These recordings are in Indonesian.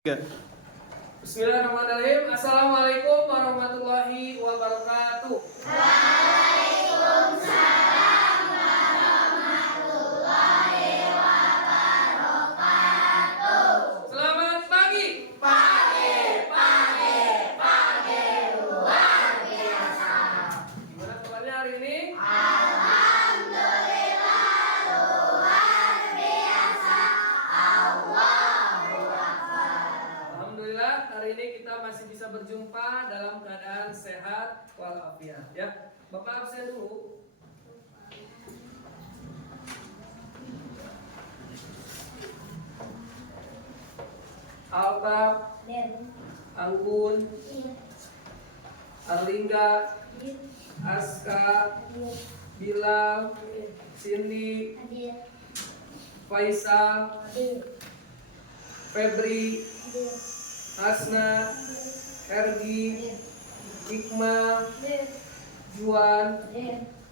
Bismillahirrahmanirrahim. Assalamualaikum warahmatullahi wabarakatuh. Waalaikumsalam warahmatullahi wabarakatuh. Selamat pagi. Pagi luar biasa. Gimana kabarnya hari ini? Alhamdulillah luar biasa. Allahu Akbar. Alhamdulillah hari ini kita masih bisa berjumpa dalam keadaan sehat walafiat ya. Bapak absen dulu. Altab, Anggun, Arlingga, Aska, Bilal, Cindy, Faisal, Febri, Hasna, Ergi, Iqmal, Juan,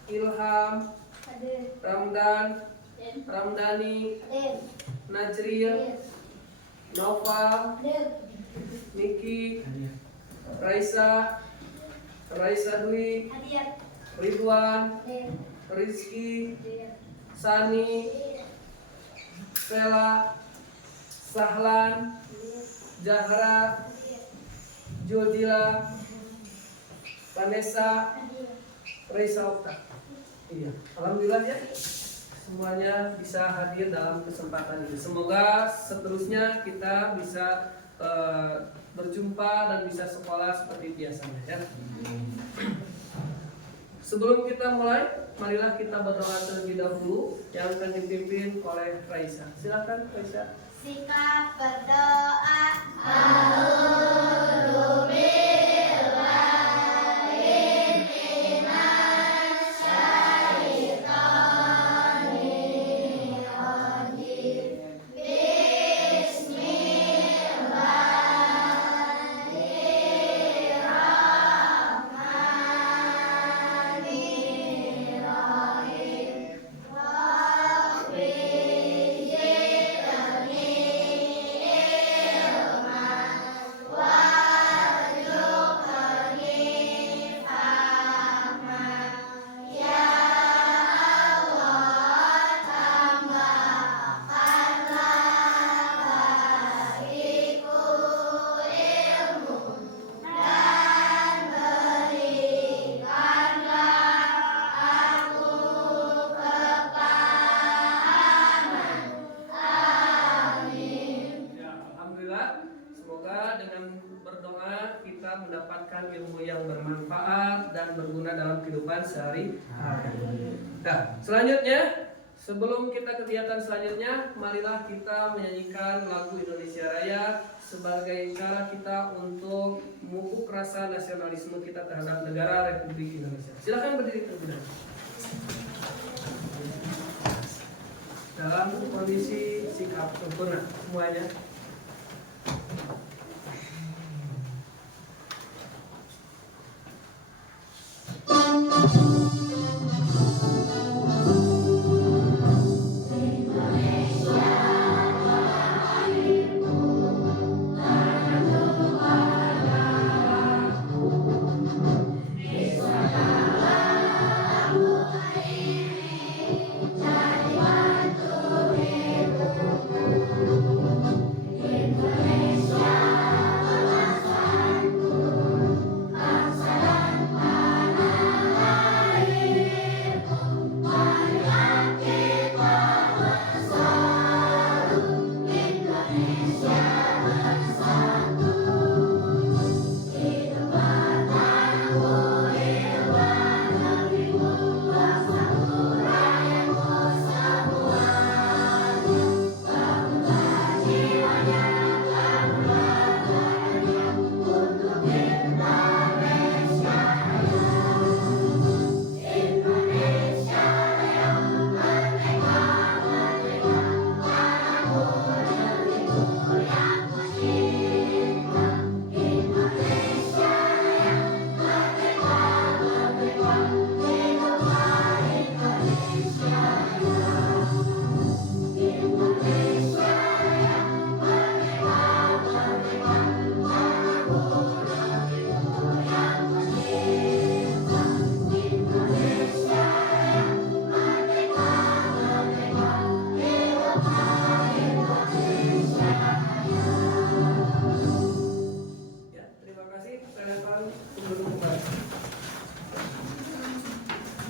Ilham, Ramdan, Ramdani, Najril, Noval, Niki, Raisa, Raisa Dwi, Ridwan, Rizky, Sani, Stella, Sahlan, Zahra, Jodila, Vanessa, Raisa Okta. Iya, alhamdulillah ya. Semuanya bisa hadir dalam kesempatan ini. Semoga seterusnya kita bisa berjumpa dan bisa sekolah seperti biasanya ya. Sebelum kita mulai, marilah kita berdoa terlebih dahulu yang akan dipimpin oleh Raisa. Silakan Raisa. Sikap berdoa. Mendapatkan ilmu yang bermanfaat dan berguna dalam kehidupan sehari-hari. Nah, selanjutnya, sebelum kita kegiatan selanjutnya, marilah kita menyanyikan lagu Indonesia Raya sebagai cara kita untuk memupuk rasa nasionalisme kita terhadap negara Republik Indonesia. Silakan berdiri terlebih dahulu. Dalam kondisi sikap sempurna semuanya.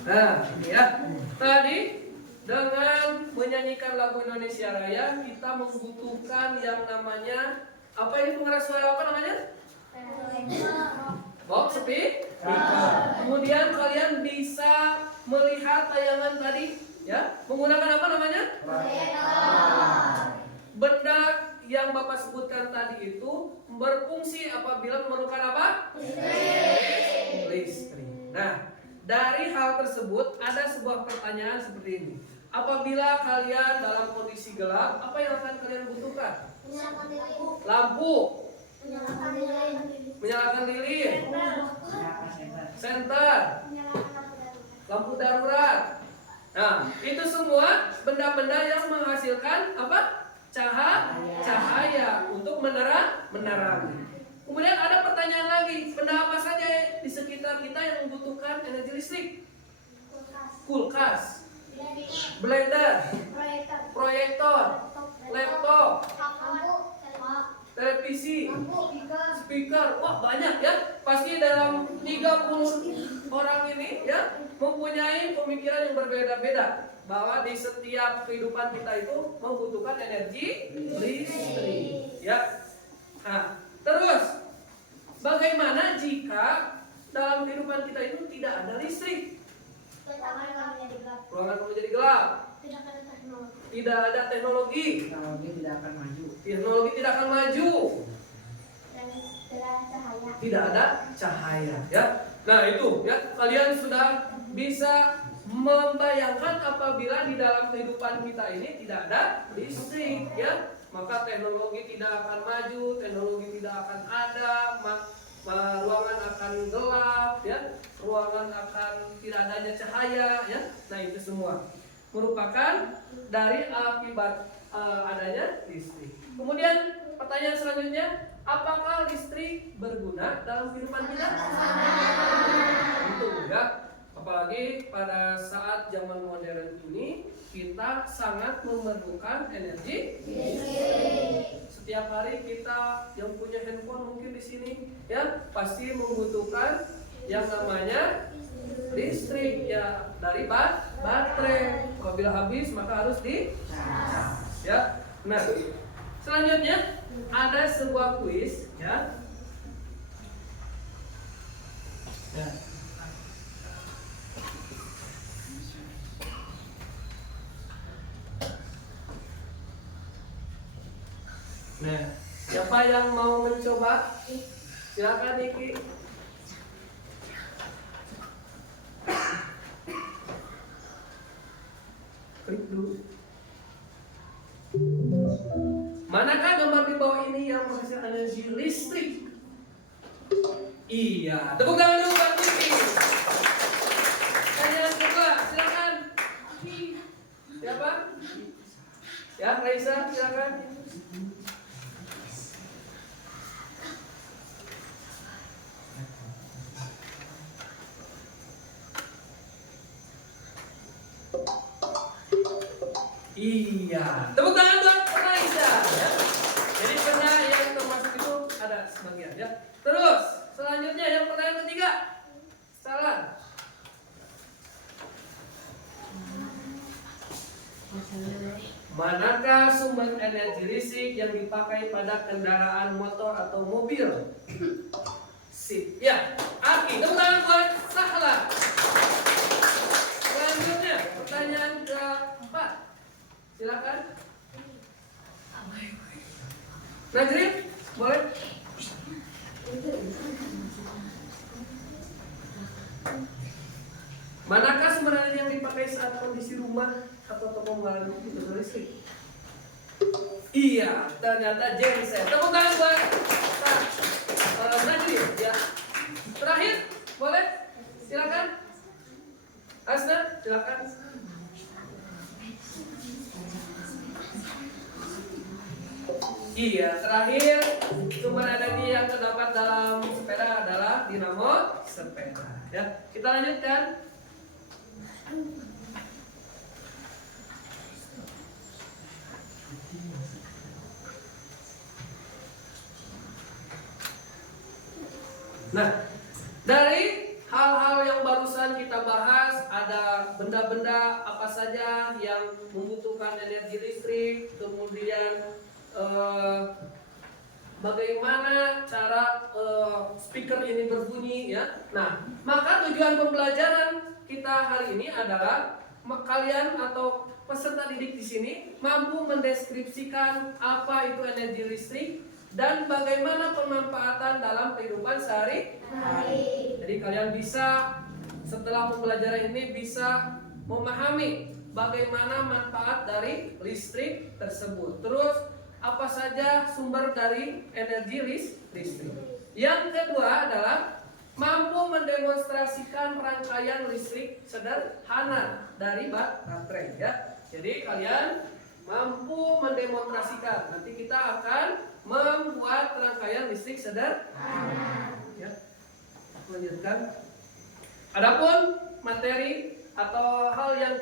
Nah, ini ya. Tadi dengan menyanyikan lagu Indonesia Raya kita membutuhkan yang namanya apa ini pengeras suara apa namanya? Box speaker. Kemudian kalian bisa melihat tayangan tadi ya menggunakan apa namanya? Benda yang Bapak sebutkan tadi itu berfungsi apabila memerlukan apa? Listrik. Nah, dari hal tersebut ada sebuah pertanyaan seperti ini. Apabila kalian dalam kondisi gelap, apa yang akan kalian butuhkan? Lampu, menyalakan lilin, senter, lampu darurat. Nah, itu semua benda-benda yang menghasilkan apa? Cahaya untuk menerangi. Kemudian ada pertanyaan lagi, benda apa saja di sekitar kita yang membutuhkan energi listrik? Kulkas, blender, proyektor, laptop, televisi, speaker. Wah, banyak ya. Pasti dalam 30 orang ini ya mempunyai pemikiran yang berbeda-beda bahwa di setiap kehidupan kita itu membutuhkan energi listrik ya. Nah, terus bagaimana jika dalam kehidupan kita itu tidak ada listrik? Ruangan menjadi gelap. Tidak ada teknologi. Teknologi tidak akan maju. Tidak ada cahaya ya. Nah, itu ya kalian sudah bisa membayangkan apabila di dalam kehidupan kita ini tidak ada listrik ya, maka teknologi tidak akan maju, teknologi tidak akan ada, ruangan akan gelap ya, ruangan akan tidak adanya cahaya ya. Nah, itu semua merupakan dari akibat adanya listrik. Kemudian pertanyaan selanjutnya, apakah listrik berguna dalam kehidupan kita? Tentu ya. Apalagi pada saat zaman modern ini kita sangat memerlukan energi listrik. Setiap hari kita yang punya handphone mungkin di sini ya pasti membutuhkan yang namanya listrik ya dari baterai. Apabila habis maka harus di ya. Nah, selanjutnya ada sebuah kuis ya. Ya. Nah, siapa yang mau mencoba? Silakan Niki. Klik dulu. Manakah gambar di bawah ini yang menghasilkan energi listrik? Iya, tepuk tangan dulu buat Niki. Pertanyaan kedua, silakan. Siapa? Ya, Raisa, silakan. Iya, tepuk tangan buat Raisa ya. Jadi pernah yang termasuk itu ada sebagian ya. Terus selanjutnya yang pertanyaan ketiga, salah. Manakah sumber energi listrik yang dipakai pada kendaraan motor atau mobil? Sip. Ya, Aki, tepuk tangan buat Sahla. Selanjutnya pertanyaan keempat. Silakan. Najrib, boleh? Manakah sumber energi yang dipakai saat kondisi rumah atau toko mengalami kebutuhan listrik? Iya, ternyata genset. Tepuk tangan buat Najrib ya. Terakhir, boleh? Silakan. Asna, silakan. Iya, terakhir sumber energi yang terdapat dalam sepeda adalah dinamo sepeda. Ya, kita lanjutkan. Nah, dari hal-hal yang barusan kita bahas ada benda-benda apa saja yang membutuhkan energi listrik, kemudian bagaimana cara speaker ini berbunyi ya. Nah, maka tujuan pembelajaran kita hari ini adalah kalian atau peserta didik di sini mampu mendeskripsikan apa itu energi listrik dan bagaimana pemanfaatan dalam kehidupan sehari-hari. Jadi kalian bisa setelah pembelajaran ini bisa memahami bagaimana manfaat dari listrik tersebut. Terus apa saja sumber dari energi listrik. Yang kedua adalah mampu mendemonstrasikan rangkaian listrik sederhana dari baterai ya. Jadi kalian mampu mendemonstrasikan. Nanti kita akan membuat rangkaian listrik sederhana. Ya. Lanjutkan. Adapun materi atau hal yang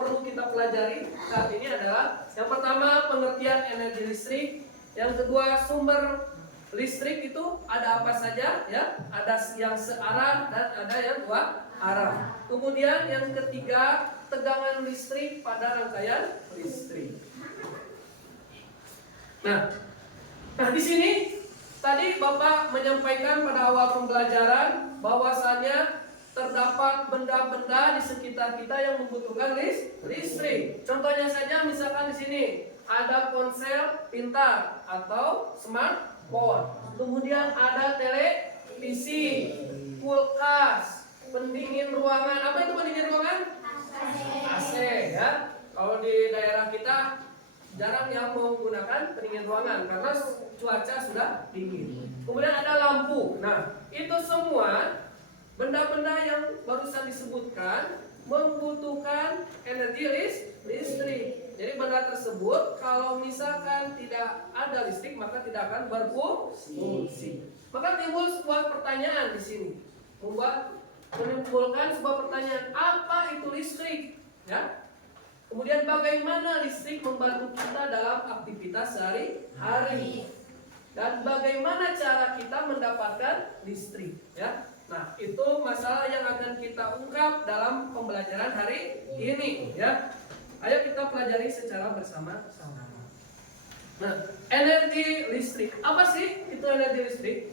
perlu kita pelajari saat ini adalah yang pertama pengertian energi listrik, yang kedua sumber listrik itu ada apa saja ya, ada yang searah dan ada yang dua arah. Kemudian yang ketiga tegangan listrik pada rangkaian listrik. Nah di sini tadi Bapak menyampaikan pada awal pembelajaran bahwasanya terdapat benda-benda di sekitar kita yang membutuhkan listrik. Contohnya saja misalkan di sini ada ponsel pintar atau smartphone. Kemudian ada televisi, kulkas, pendingin ruangan. Apa itu pendingin ruangan? AC ya. Kalau di daerah kita jarang yang menggunakan pendingin ruangan karena cuaca sudah dingin. Kemudian ada lampu. Nah, itu semua benda-benda yang barusan disebutkan membutuhkan energi listrik. Jadi benda tersebut kalau misalkan tidak ada listrik maka tidak akan berfungsi. Maka timbul sebuah pertanyaan di sini. Menimbulkan sebuah pertanyaan, apa itu listrik? Ya. Kemudian bagaimana listrik membantu kita dalam aktivitas sehari-hari? Dan bagaimana cara kita mendapatkan listrik? Ya. Nah, itu masalah yang akan kita ungkap dalam pembelajaran hari ini, ya. Ayo kita pelajari secara bersama-sama. Nah, energi listrik. Apa sih itu energi listrik?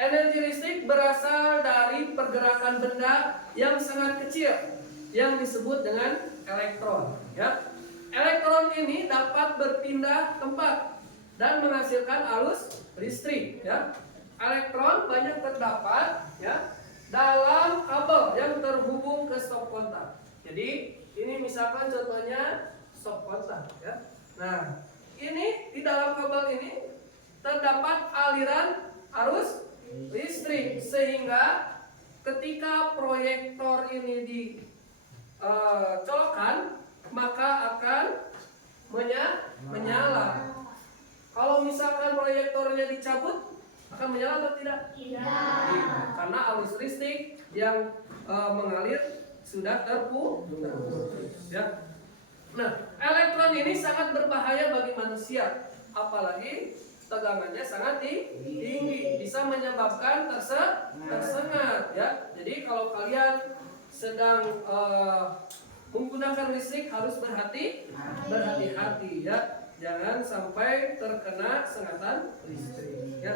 Energi listrik berasal dari pergerakan benda yang sangat kecil yang disebut dengan elektron, ya. Elektron ini dapat berpindah tempat dan menghasilkan arus listrik, ya. Elektron banyak terdapat ya dalam kabel yang terhubung ke stop kontak. Jadi ini misalkan contohnya stop kontak ya. Nah, ini di dalam kabel ini terdapat aliran arus listrik sehingga ketika proyektor ini dicolokkan maka akan menyala. Kalau misalkan proyektornya dicabut akan menyala atau tidak? Tidak. Karena arus listrik yang mengalir sudah terputus. Ya. Nah, elektron ini sangat berbahaya bagi manusia, apalagi tegangannya sangat tinggi, bisa menyebabkan tersengat. Ya. Jadi kalau kalian sedang menggunakan listrik harus berhati-hati ya, jangan sampai terkena sengatan listrik. Ya.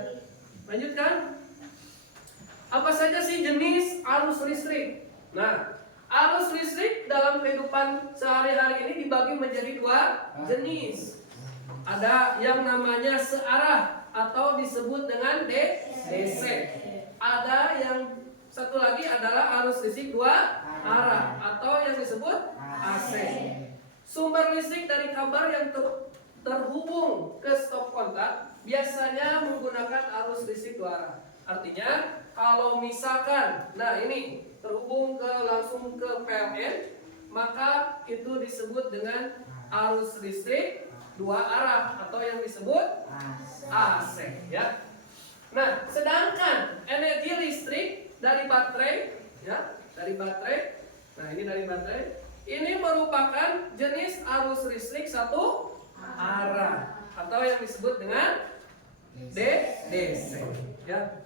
Lanjutkan. Apa saja sih jenis arus listrik? Nah, arus listrik dalam kehidupan sehari-hari ini dibagi menjadi dua jenis. Ada yang namanya searah atau disebut dengan DC. Ada yang satu lagi adalah arus listrik dua arah atau yang disebut AC. Sumber listrik dari kabel yang terhubung ke stop kontak biasanya menggunakan arus listrik dua arah. Artinya kalau misalkan, nah ini terhubung langsung ke PLN, maka itu disebut dengan arus listrik dua arah atau yang disebut AC. Ya. Nah, sedangkan energi listrik dari baterai, ya, dari baterai. Nah ini dari baterai. Ini merupakan jenis arus listrik satu arah atau yang disebut dengan DC. Ya.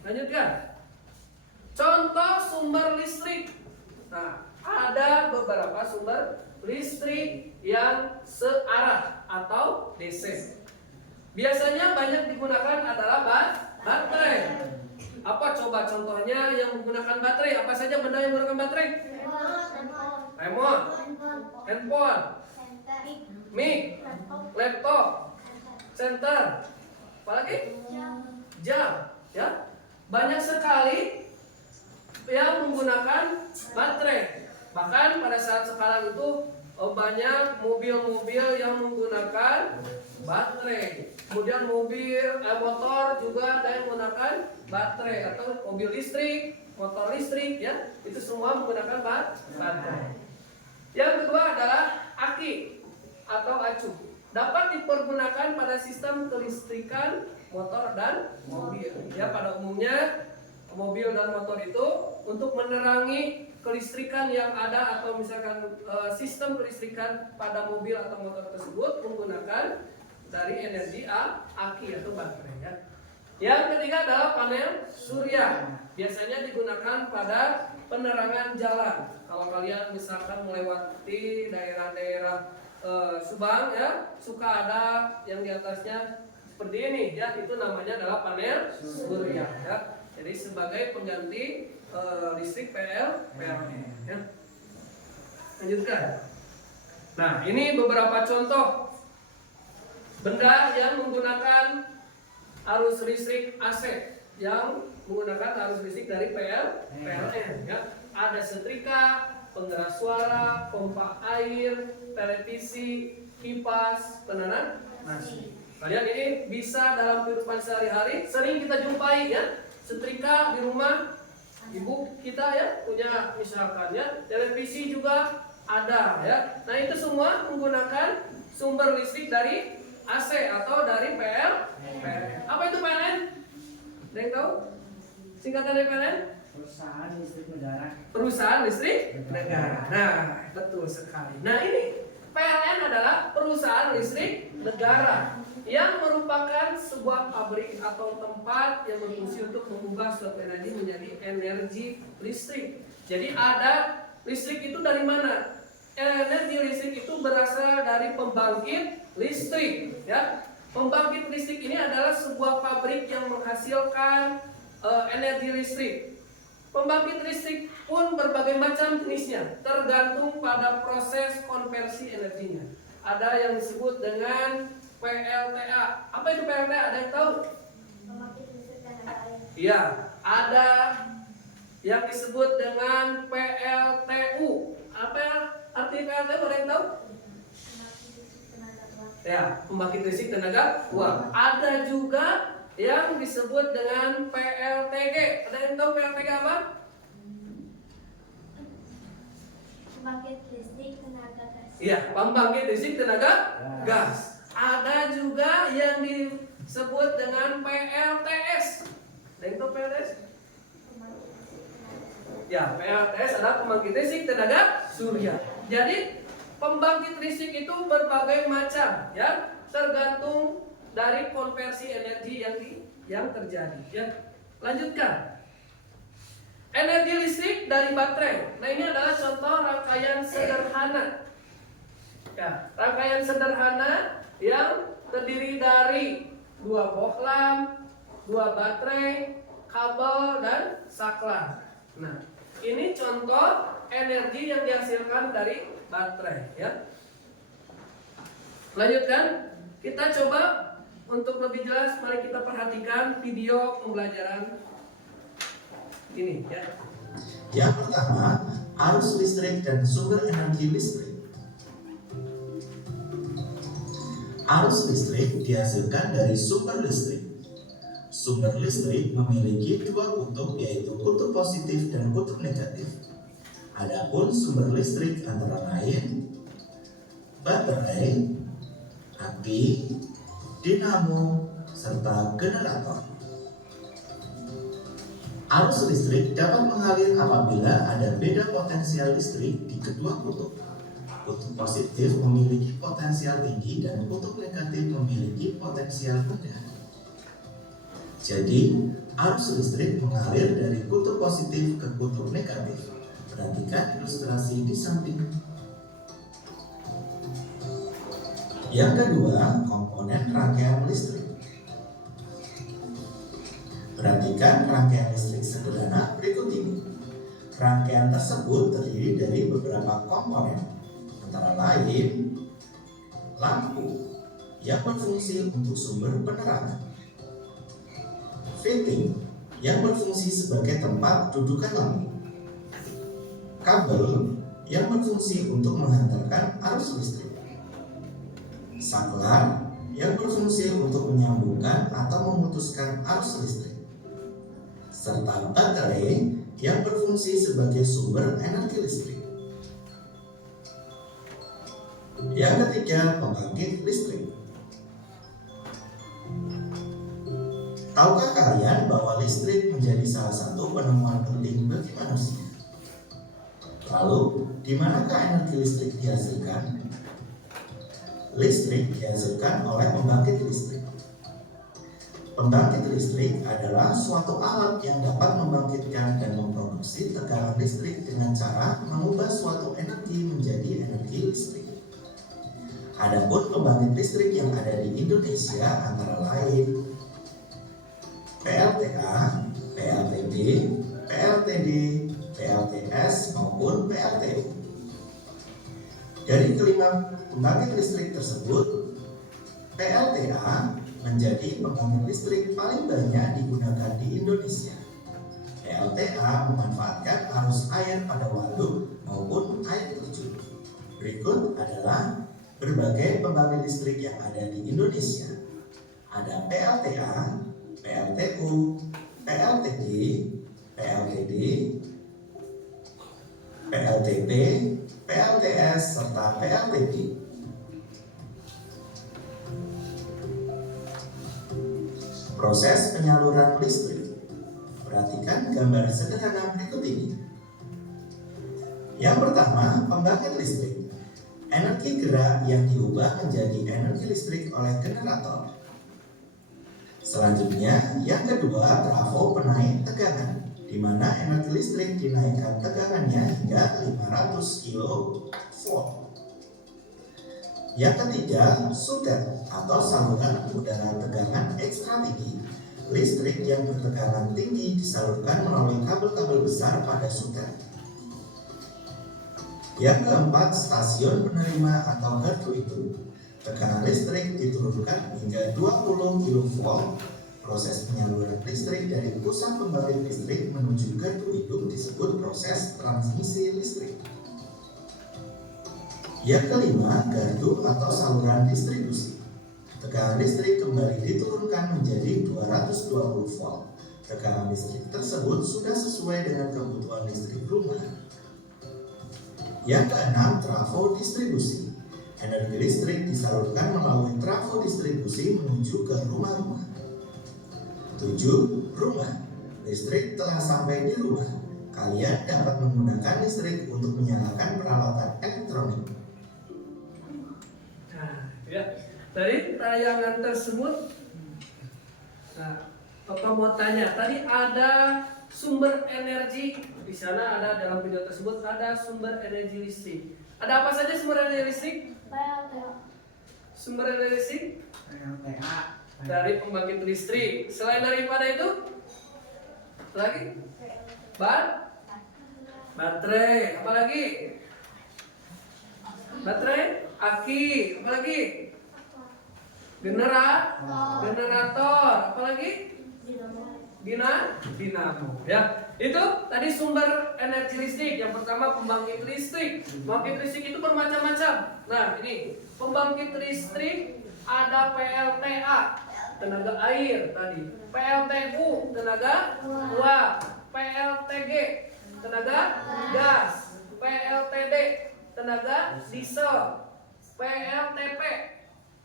Lanjutkan. Contoh sumber listrik. Nah, ada beberapa sumber listrik yang searah atau DC. Biasanya banyak digunakan adalah baterai. Apa coba contohnya yang menggunakan baterai? Apa saja benda yang menggunakan baterai? Remote, handphone, mic, laptop, senter, apalagi jam, ya. Banyak sekali yang menggunakan baterai. Bahkan pada saat sekarang itu banyak mobil-mobil yang menggunakan baterai. Kemudian motor juga ada yang menggunakan baterai atau mobil listrik, motor listrik, ya. Itu semua menggunakan baterai. Yang kedua adalah aki atau acu. Dapat dipergunakan pada sistem kelistrikan motor dan mobil. Ya, pada umumnya mobil dan motor itu untuk menerangi kelistrikan yang ada atau misalkan sistem kelistrikan pada mobil atau motor tersebut menggunakan dari energi aki atau baterai, ya. Yang ketiga adalah panel surya. Biasanya digunakan pada penerangan jalan. Kalau kalian misalkan melewati daerah-daerah Subang, ya, suka ada yang di atasnya seperti ini, ya, itu namanya adalah panel surya, ya. Jadi sebagai pengganti listrik PLN, ya. Lanjutkan. Nah, ini beberapa contoh benda yang menggunakan arus listrik AC, yang menggunakan arus listrik dari PLN, ya. Ada setrika, penggeras suara, pompa air, televisi, kipas, penanan nasi. Kalian ini bisa dalam kehidupan sehari-hari sering kita jumpai, ya. Setrika di rumah ibu kita, ya, punya misalkan, ya. Televisi juga ada, ya. Nah, itu semua menggunakan sumber listrik dari AC atau dari PLN. Apa itu PLN? Ada yang tahu? Singkatan dari PLN? Perusahaan listrik negara. Perusahaan listrik negara. Nah, betul sekali. Nah, ini PLN adalah perusahaan listrik negara yang merupakan sebuah pabrik atau tempat yang berfungsi untuk mengubah suatu energi menjadi energi listrik. Jadi ada listrik itu dari mana? Energi listrik itu berasal dari pembangkit listrik, ya. Pembangkit listrik ini adalah sebuah pabrik yang menghasilkan energi listrik. Pembangkit listrik pun berbagai macam jenisnya, tergantung pada proses konversi energinya. Ada yang disebut dengan PLTA. Apa itu PLTA? Ada yang tahu? Iya, ada yang disebut dengan PLTU. Apa yang arti PLTU? Ada yang tahu? Ya, pembangkit listrik tenaga uap. Ada juga yang disebut dengan PLTG. Ada yang tahu PLTG apa? Pembangkit listrik tenaga gas. Iya, pembangkit listrik tenaga gas. Ada juga yang disebut dengan PLTS. Ada yang tahu PLTS? Ya, PLTS adalah pembangkit listrik tenaga surya. Jadi pembangkit listrik itu berbagai macam, ya, tergantung dari konversi energi yang terjadi, ya. Lanjutkan. Energi listrik dari baterai. Nah, ini adalah contoh rangkaian sederhana. Ya, rangkaian sederhana yang terdiri dari 2 bohlam, 2 baterai, kabel, dan saklar. Nah, ini contoh energi yang dihasilkan dari baterai, ya. Lanjutkan. Kita coba untuk lebih jelas, mari kita perhatikan video pembelajaran ini, ya. Yang pertama, arus listrik dan sumber energi listrik. Arus listrik dihasilkan dari sumber listrik. Sumber listrik memiliki 2 kutub, yaitu kutub positif dan kutub negatif. Adapun sumber listrik antara lain baterai, aki, dinamo, serta generator. Arus listrik dapat mengalir apabila ada beda potensial listrik di kedua kutub. Kutub positif memiliki potensial tinggi dan kutub negatif memiliki potensial rendah. Jadi, arus listrik mengalir dari kutub positif ke kutub negatif. Perhatikan ilustrasi di samping. Yang kedua, komponen rangkaian listrik. Perhatikan rangkaian listrik sederhana berikut ini. Rangkaian tersebut terdiri dari beberapa komponen, antara lain lampu yang berfungsi untuk sumber penerangan, fitting yang berfungsi sebagai tempat dudukan lampu, kabel yang berfungsi untuk menghantarkan arus listrik, saklar yang berfungsi untuk menyambungkan atau memutuskan arus listrik, serta baterai yang berfungsi sebagai sumber energi listrik. Yang ketiga, pembangkit listrik. Tahukah kalian bahwa listrik menjadi salah satu penemuan penting bagi manusia? Lalu, di manakah energi listrik dihasilkan? Listrik dihasilkan oleh pembangkit listrik. Pembangkit listrik adalah suatu alat yang dapat membangkitkan dan memproduksi tegangan listrik dengan cara mengubah suatu energi menjadi energi listrik. Adapun pembangkit listrik yang ada di Indonesia antara lain PLTA, PLTB, PLTD, PLTS maupun PLTU. Dari kelima pembangkit listrik tersebut, PLTA menjadi pembangkit listrik paling banyak digunakan di Indonesia. PLTA memanfaatkan arus air pada waduk maupun air terjun. Berikut adalah berbagai pembangkit listrik yang ada di Indonesia. Ada PLTA, PLTU, PLTG, PLTD, PLTP, PLTS, serta PLTB. Proses penyaluran listrik. Perhatikan gambar sederhana berikut ini. Yang pertama, pembangkit listrik. Energi gerak yang diubah menjadi energi listrik oleh generator. Selanjutnya, yang kedua, trafo penaik tegangan, di mana energi listrik dinaikkan tegangannya hingga 500 kV. Yang ketiga, sutet atau saluran udara tegangan ekstra tinggi. Listrik yang bertegangan tinggi disalurkan melalui kabel-kabel besar pada sutet. Yang keempat, stasiun penerima atau gardu induk. Tekanan listrik diturunkan hingga 20 kV. Proses penyaluran listrik dari pusat pembangkit listrik menuju gardu induk disebut proses transmisi listrik. Yang kelima, gardu atau saluran distribusi. Tekanan listrik kembali diturunkan menjadi 220 volt. Tekanan listrik tersebut sudah sesuai dengan kebutuhan listrik rumah. Yang keenam, trafo distribusi. Energi listrik disalurkan melalui trafo distribusi menuju ke rumah-rumah. 7. Rumah. Listrik telah sampai di rumah. Kalian dapat menggunakan listrik untuk menyalakan peralatan elektronik. Nah, ya. Dari tayangan tersebut, nah, Papa mau tanya, tadi ada sumber energi di sana, ada dalam video tersebut ada sumber energi listrik. Ada apa saja sumber energi listrik? PLTA. Sumber energi listrik PLTA. dari pembangkit listrik. Selain daripada itu, lagi baterai, apa lagi? Baterai, aki, apa lagi? Generator, apa lagi? Dinamo. Ya, itu tadi sumber energi listrik. Yang pertama pembangkit listrik. Pembangkit listrik itu bermacam-macam. Nah, ini pembangkit listrik ada PLTA, tenaga air tadi. PLTU, tenaga uap. PLTG, tenaga gas. PLTD, tenaga diesel. PLTP,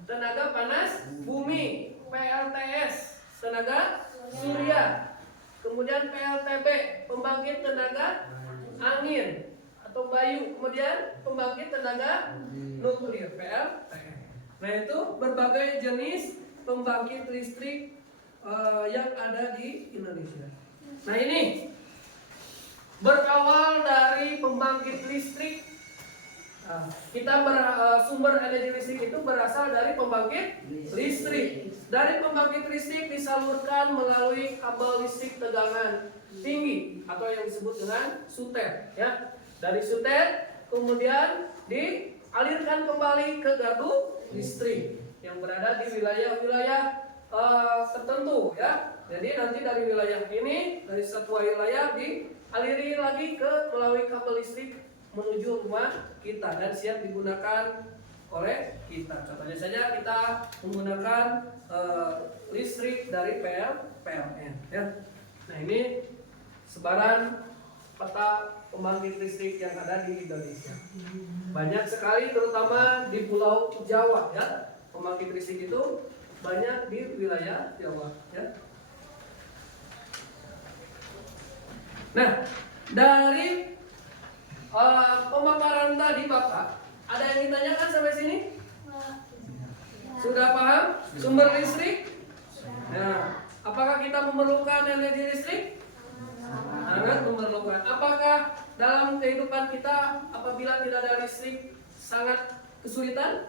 tenaga panas bumi. PLTS, tenaga surya. Kemudian PLTB, pembangkit tenaga angin atau bayu. Kemudian pembangkit tenaga nuklir, PLTN. Nah, itu berbagai jenis pembangkit listrik yang ada di Indonesia. Nah, ini berawal dari pembangkit listrik. Nah, sumber energi listrik itu berasal dari pembangkit listrik. Dari pembangkit listrik disalurkan melalui kabel listrik tegangan tinggi atau yang disebut dengan sutet. Ya, dari sutet kemudian dialirkan kembali ke gardu listrik yang berada di wilayah-wilayah tertentu. Ya, jadi nanti dari wilayah ini, dari satu wilayah dialiri lagi melalui kabel listrik menuju rumah kita dan siap digunakan oleh kita. Contohnya saja kita menggunakan listrik dari PLN. Ya. Nah, ini sebaran peta pembangkit listrik yang ada di Indonesia. Banyak sekali, terutama di Pulau Jawa. Ya, pembangkit listrik itu banyak di wilayah Jawa. Ya. Nah, dari pemaparan tadi Bapak, ada yang ditanyakan sampai sini? Sudah paham sumber listrik? Nah, apakah kita memerlukan energi listrik? Sangat memerlukan. Apakah dalam kehidupan kita apabila tidak ada listrik sangat kesulitan?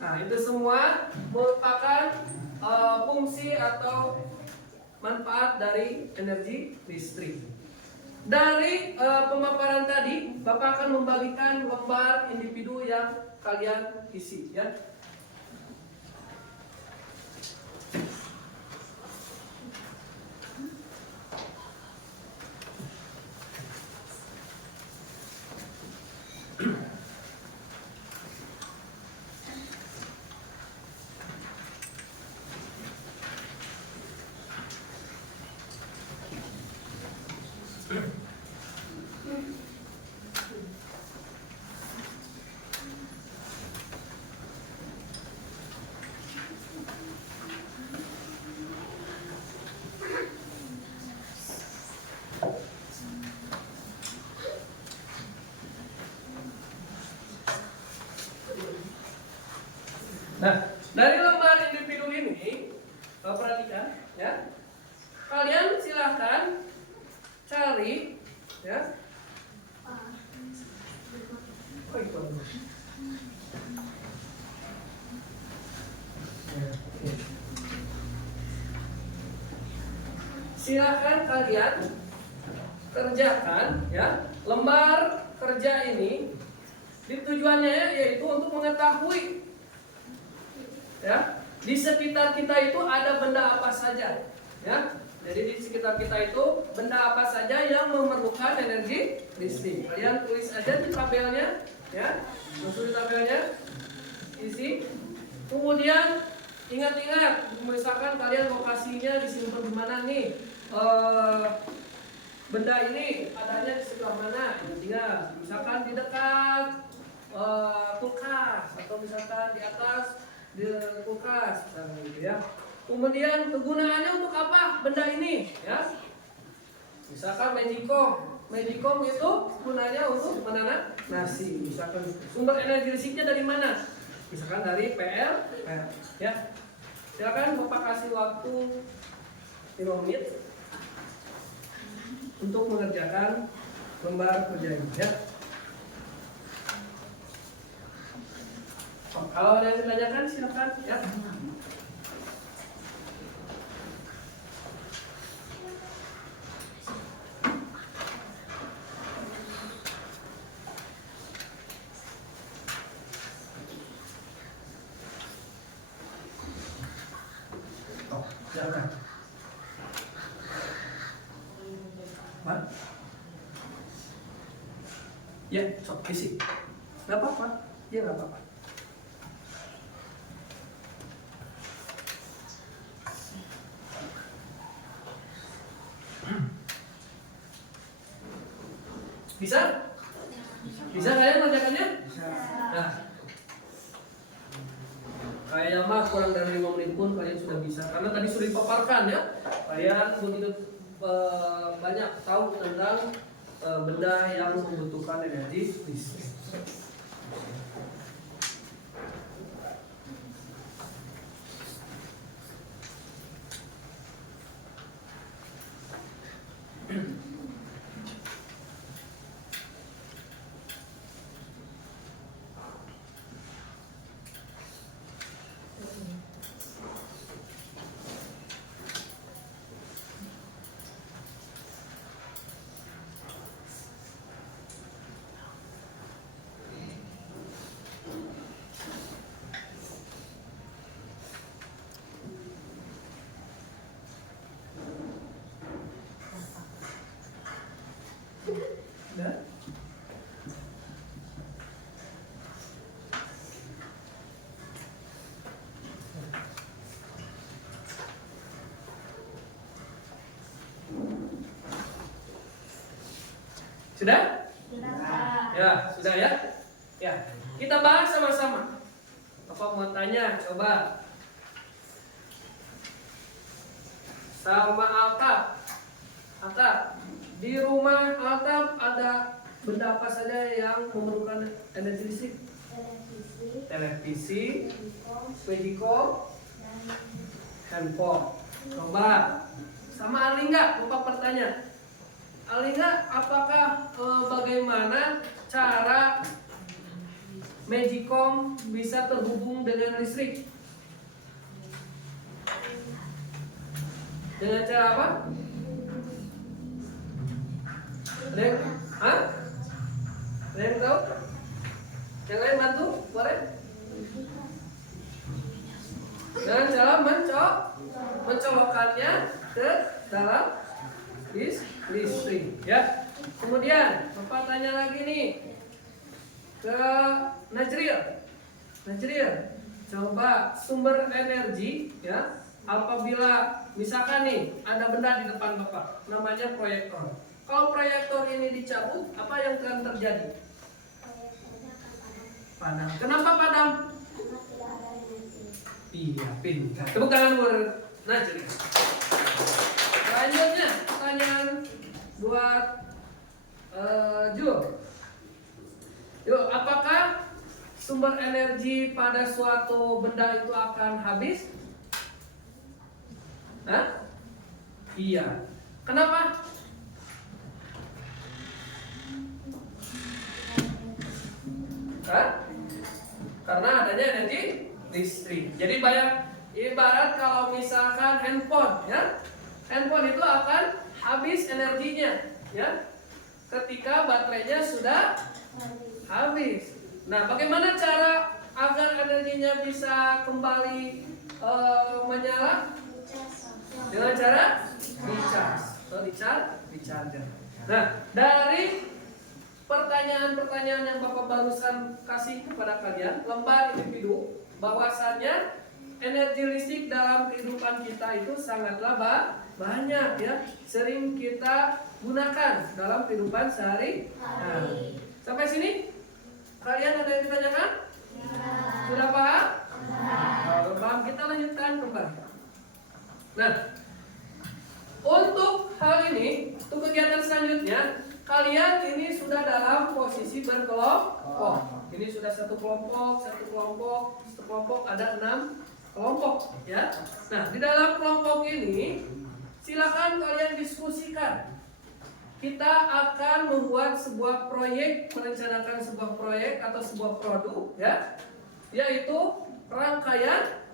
Nah, itu semua merupakan fungsi atau manfaat dari energi listrik. Dari pemaparan tadi, Bapak akan membagikan lembar individu yang kalian isi, ya. Nah, dari lembar individu ini, perhatikan, ya. Kalian silahkan cari, ya. Silahkan kalian kerjakan, ya. Lembar kerja ini tujuannya yaitu untuk mengetahui, ya, di sekitar kita itu ada benda apa saja, ya. Jadi di sekitar kita itu benda apa saja yang memerlukan energi listrik. Kalian tulis aja di tabelnya, ya. Masuk di tabelnya, isi. Kemudian ingat-ingat, misalkan kalian lokasinya disimpan di mana nih? Benda ini adanya di sebelah mana? Ingat, misalkan di dekat kulkas atau misalkan di atas di kulkas, gitu ya. Kemudian kegunaannya untuk apa benda ini, ya? Misalkan magicom itu gunanya untuk menanam nasi. Misalkan sumber energi listriknya dari mana? Misalkan dari PL, ya. Silakan Bapak kasih waktu 5 menit untuk mengerjakan lembar kerja ini, ya. Kalau ada yang ditanyakan silakan, ya. Silakan. Pak? Ya, sok isi. Gak apa-apa. Ya gak apa-apa. Bisa? Bisa kalian mengerjakannya? Nah, kayaknya mah kurang dari 5 menit pun kalian sudah bisa. Karena tadi sudah dipaparkan, ya. Kalian begitu banyak tahu tentang benda yang membutuhkan energi listrik. Sudah? Ya, sudah ya? Ya, kita bahas sama-sama. Bapak mau tanya, coba. Sama Altab. Altab, di rumah Altab ada benda apa saja yang memerlukan energi listrik? Televisi, Magicom, handphone. Coba. Sama Alingga, Bapak bertanya. Alingga, apakah bagaimana cara Magicom bisa terhubung dengan listrik? Dengan cara apa? Ada yang, hah? Ada yang tahu? Yang lain bantu? Boleh? Dengan cara mencolokkannya ke dalam listrik, ya. Kemudian Bapak tanya lagi nih ke Najril, coba sumber energi, ya. Apabila misalkan nih ada benda di depan Bapak, namanya proyektor. Kalau proyektor ini dicabut, apa yang akan terjadi? Padam. Kenapa padam? Iya, pintar. Tepuk tangan buat Najril. Selanjutnya pertanyaan buat Jul. Yuk, apakah sumber energi pada suatu benda itu akan habis? Hah? Iya. Kenapa? Hah? Karena adanya energi listrik. Jadi banyak, ibarat kalau misalkan handphone, ya, handphone itu akan habis energinya, ya, ketika baterainya sudah habis. Nah, bagaimana cara agar energinya bisa kembali menyala? Dengan cara dicas atau di-charger. Nah, dari pertanyaan-pertanyaan yang Bapak barusan kasih kepada kalian, lembar individu, bahwasannya energi listrik dalam kehidupan kita itu sangatlah banyak, ya, sering kita gunakan dalam kehidupan sehari-hari. Sampai sini kalian ada yang ditanyakan? Sudah paham? Kalau paham kita lanjutkan kembali. Nah, untuk hal ini, untuk kegiatan selanjutnya, kalian ini sudah dalam posisi berkelompok. Ini sudah satu kelompok ada 6 kelompok, ya. Nah, di dalam kelompok ini silakan kalian diskusikan. Kita akan membuat sebuah proyek, merencanakan sebuah proyek atau sebuah produk, ya, yaitu rangkaian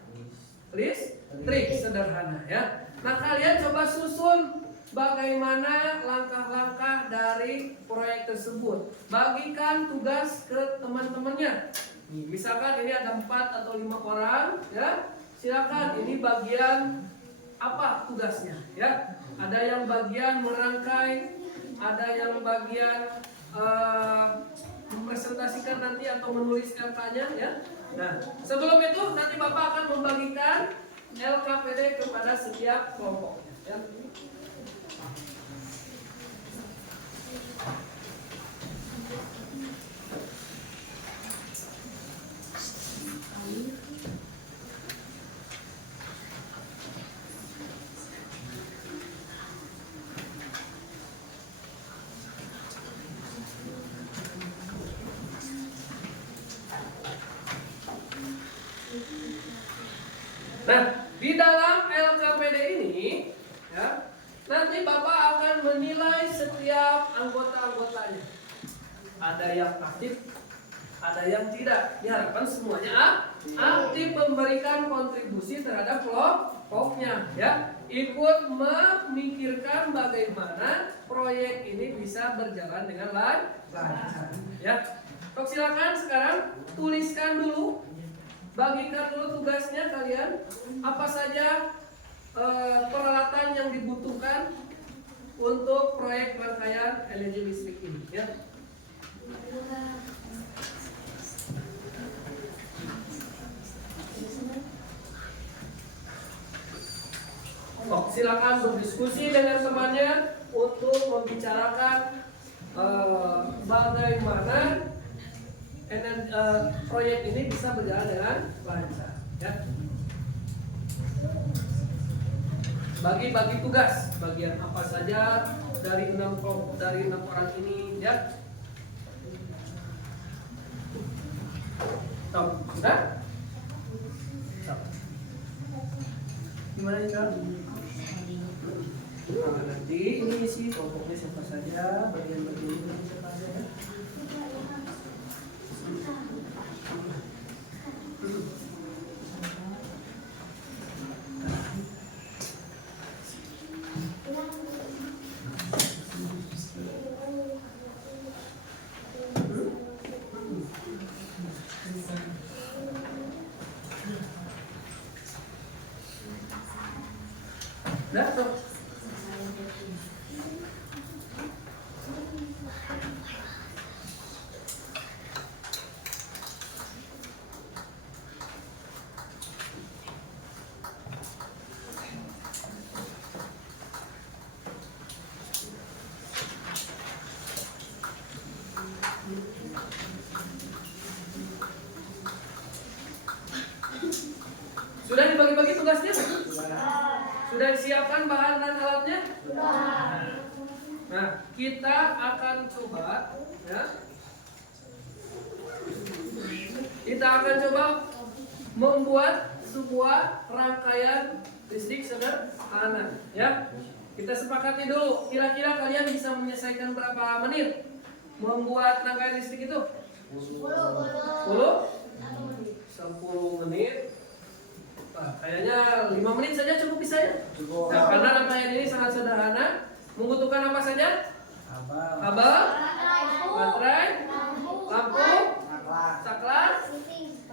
listrik sederhana, ya. Nah, kalian coba susun bagaimana langkah-langkah dari proyek tersebut. Bagikan tugas ke teman-temannya. Misalkan ini ada 4 atau 5 orang, ya. Silakan, ini bagian apa tugasnya, ya. Ada yang bagian merangkai, ada yang bagian mempresentasikan nanti atau menulis LK-nya, ya. Nah, sebelum itu nanti Bapak akan membagikan LKPD kepada setiap kelompoknya, ya. Nah, di dalam LKPD ini, ya, nanti Bapak akan menilai setiap anggota-anggotanya. Ada yang aktif, ada yang tidak. Diharapkan semuanya aktif memberikan kontribusi terhadap kelompoknya, ya. Ikut memikirkan bagaimana proyek ini bisa berjalan dengan lancar, ya. Silakan sekarang tuliskan dulu. Bagikan dulu tugasnya kalian, apa saja peralatan yang dibutuhkan untuk proyek rangkaian energi listrik ini, ya. Silakan berdiskusi dengan temannya untuk membicarakan bagaimana proyek ini bisa berjalan dengan lancar. Ya. Bagi tugas, bagian apa saja dari 6 orang ini, ya. Sudah? Gimana ini Kak? Nah, nanti ini isi kelompoknya siapa saja, bagian-bagiannya siapa saja ya. Dah, tuh. Sudah dibagi-bagi tugasnya? Sudah disiapkan bahan dan alatnya? Nah, kita akan coba, ya. Kita akan coba membuat sebuah rangkaian listrik sederhana, ya. Kita sepakati dulu, kira-kira kalian bisa menyelesaikan berapa menit membuat rangkaian listrik itu? 10 menit. Nah, kayaknya 5 menit saja cukup bisa ya? Nah, karena rangkaian ini sangat sederhana, membutuhkan apa saja? Kabel, baterai, lampu, saklar,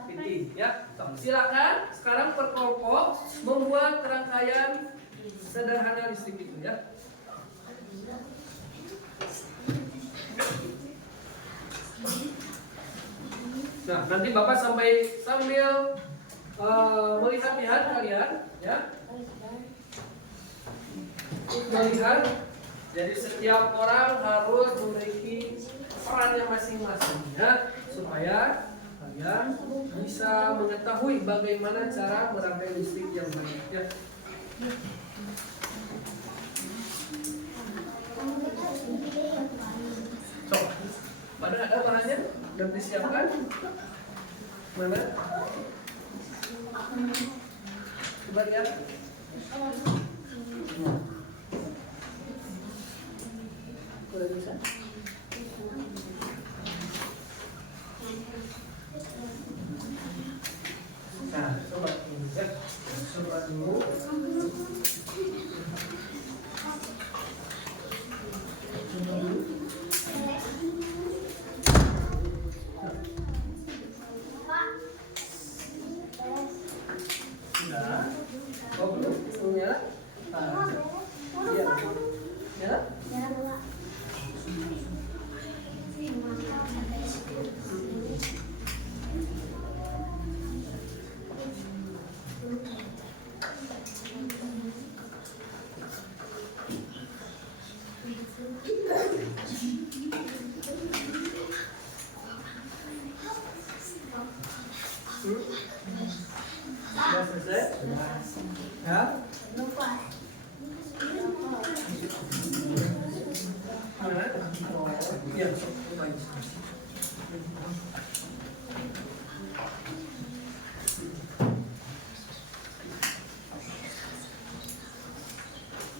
pinti. Ya, silakan sekarang per kelompok membuat rangkaian sederhana listrik itu ya. Nah, nanti Bapak sambil melihat-lihat kalian, ya. Melihat, jadi setiap orang harus memiliki perannya masing-masing, ya, supaya kalian bisa mengetahui bagaimana cara merangkai listrik yang baik, ya. So, pada ada bahannya dan disiapkan? Mana? Coba lihat. Sudah bisa? Nah, coba lihat. Coba dulu. Oh, belum ya? Iya. Ya? Sudah selesai? Ya? Mana? Oh, iya.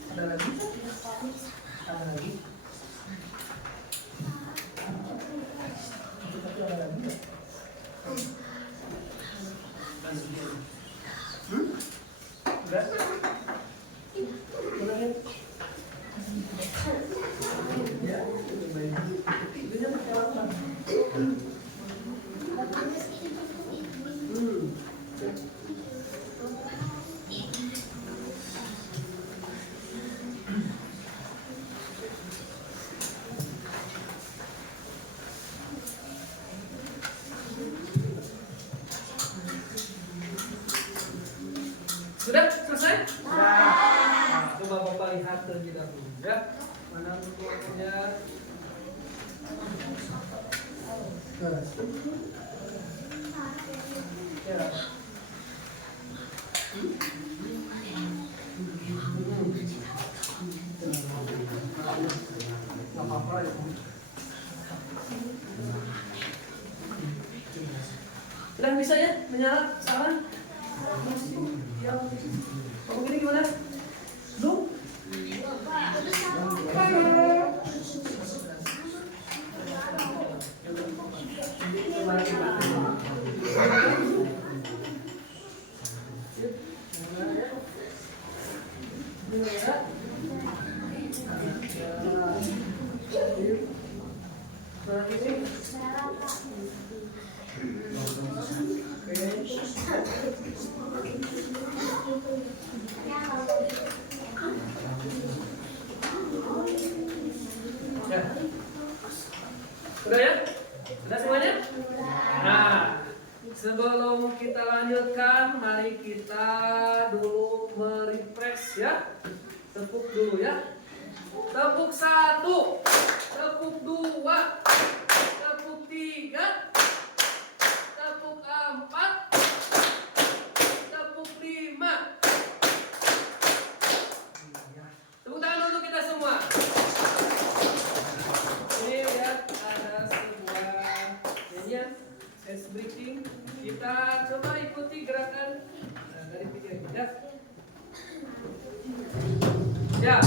Ada lagi? Ada lagi? Ada lagi? Udah? Udah ya? Ya, baik. Ini pakai apa? Sudah selesai? Nah, coba Bapak lihat terlebih dahulu ya. Mana untuk kelompoknya? Ya. Apa-apa ya. Udah bisa ya menyala salah? Yang kamu gini gimana? Belum? Ya. Udah ya? Udah semuanya? Nah, sebelum kita lanjutkan, mari kita dulu merefresh ya. Tepuk dulu ya. Tepuk 1, tepuk 2, tepuk 3, tepuk 4, tepuk 5. Tepuk tangan untuk kita semua. Ini lihat ada sebuah nyanyian ice breaking. Kita coba ikuti gerakan dari pinggir ya. Ya.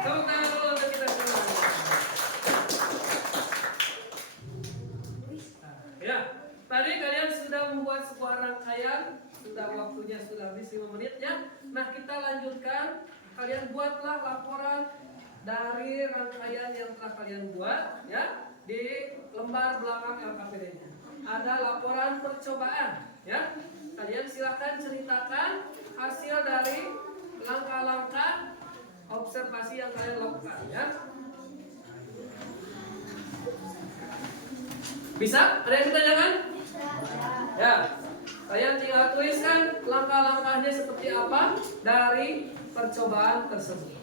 Tepuk tangan dulu untuk kita semua. Ya, tadi kalian sudah membuat sebuah rangkaian, sudah waktunya sudah habis 5 menit ya. Nah, kita lanjutkan. Kalian buatlah laporan dari rangkaian yang telah kalian buat ya di lembar belakang LKPD-nya. Ada laporan percobaan ya. Kalian silakan ceritakan hasil dari langkah-langkah observasi yang kalian lakukan ya. Bisa? Ada yang ditanyakan? Ya. Kalian tinggal tuliskan langkah-langkahnya seperti apa dari percobaan tersebut.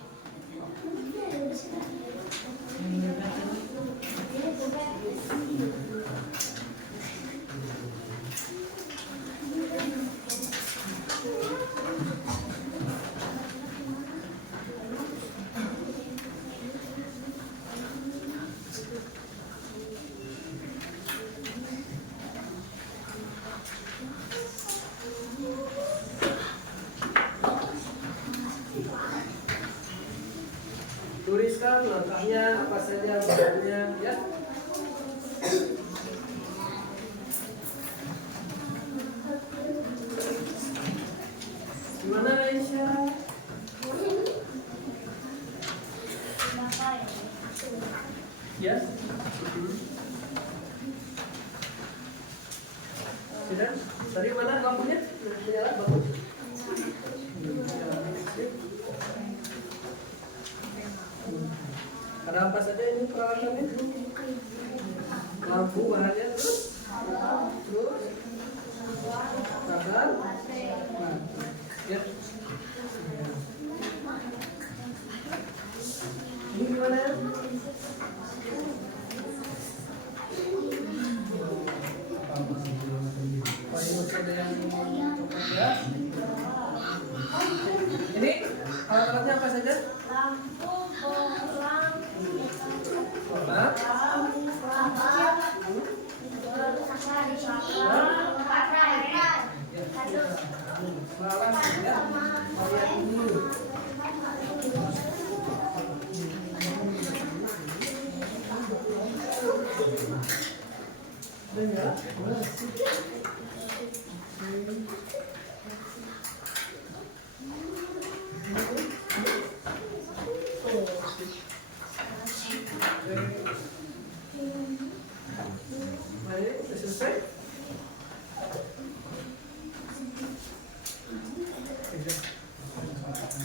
Tuliskan langkahnya apa saja bahannya ya. Gimana Aisyah? Ya. Sudah? Tadi mana lampunya? Menyala bagus. Ada apa saja ini peralatannya? Lampu bahannya terus kabel. Ya. Ini gimana? Ya. Ini alat-alatnya apa saja? Lampu, bolang, Bola,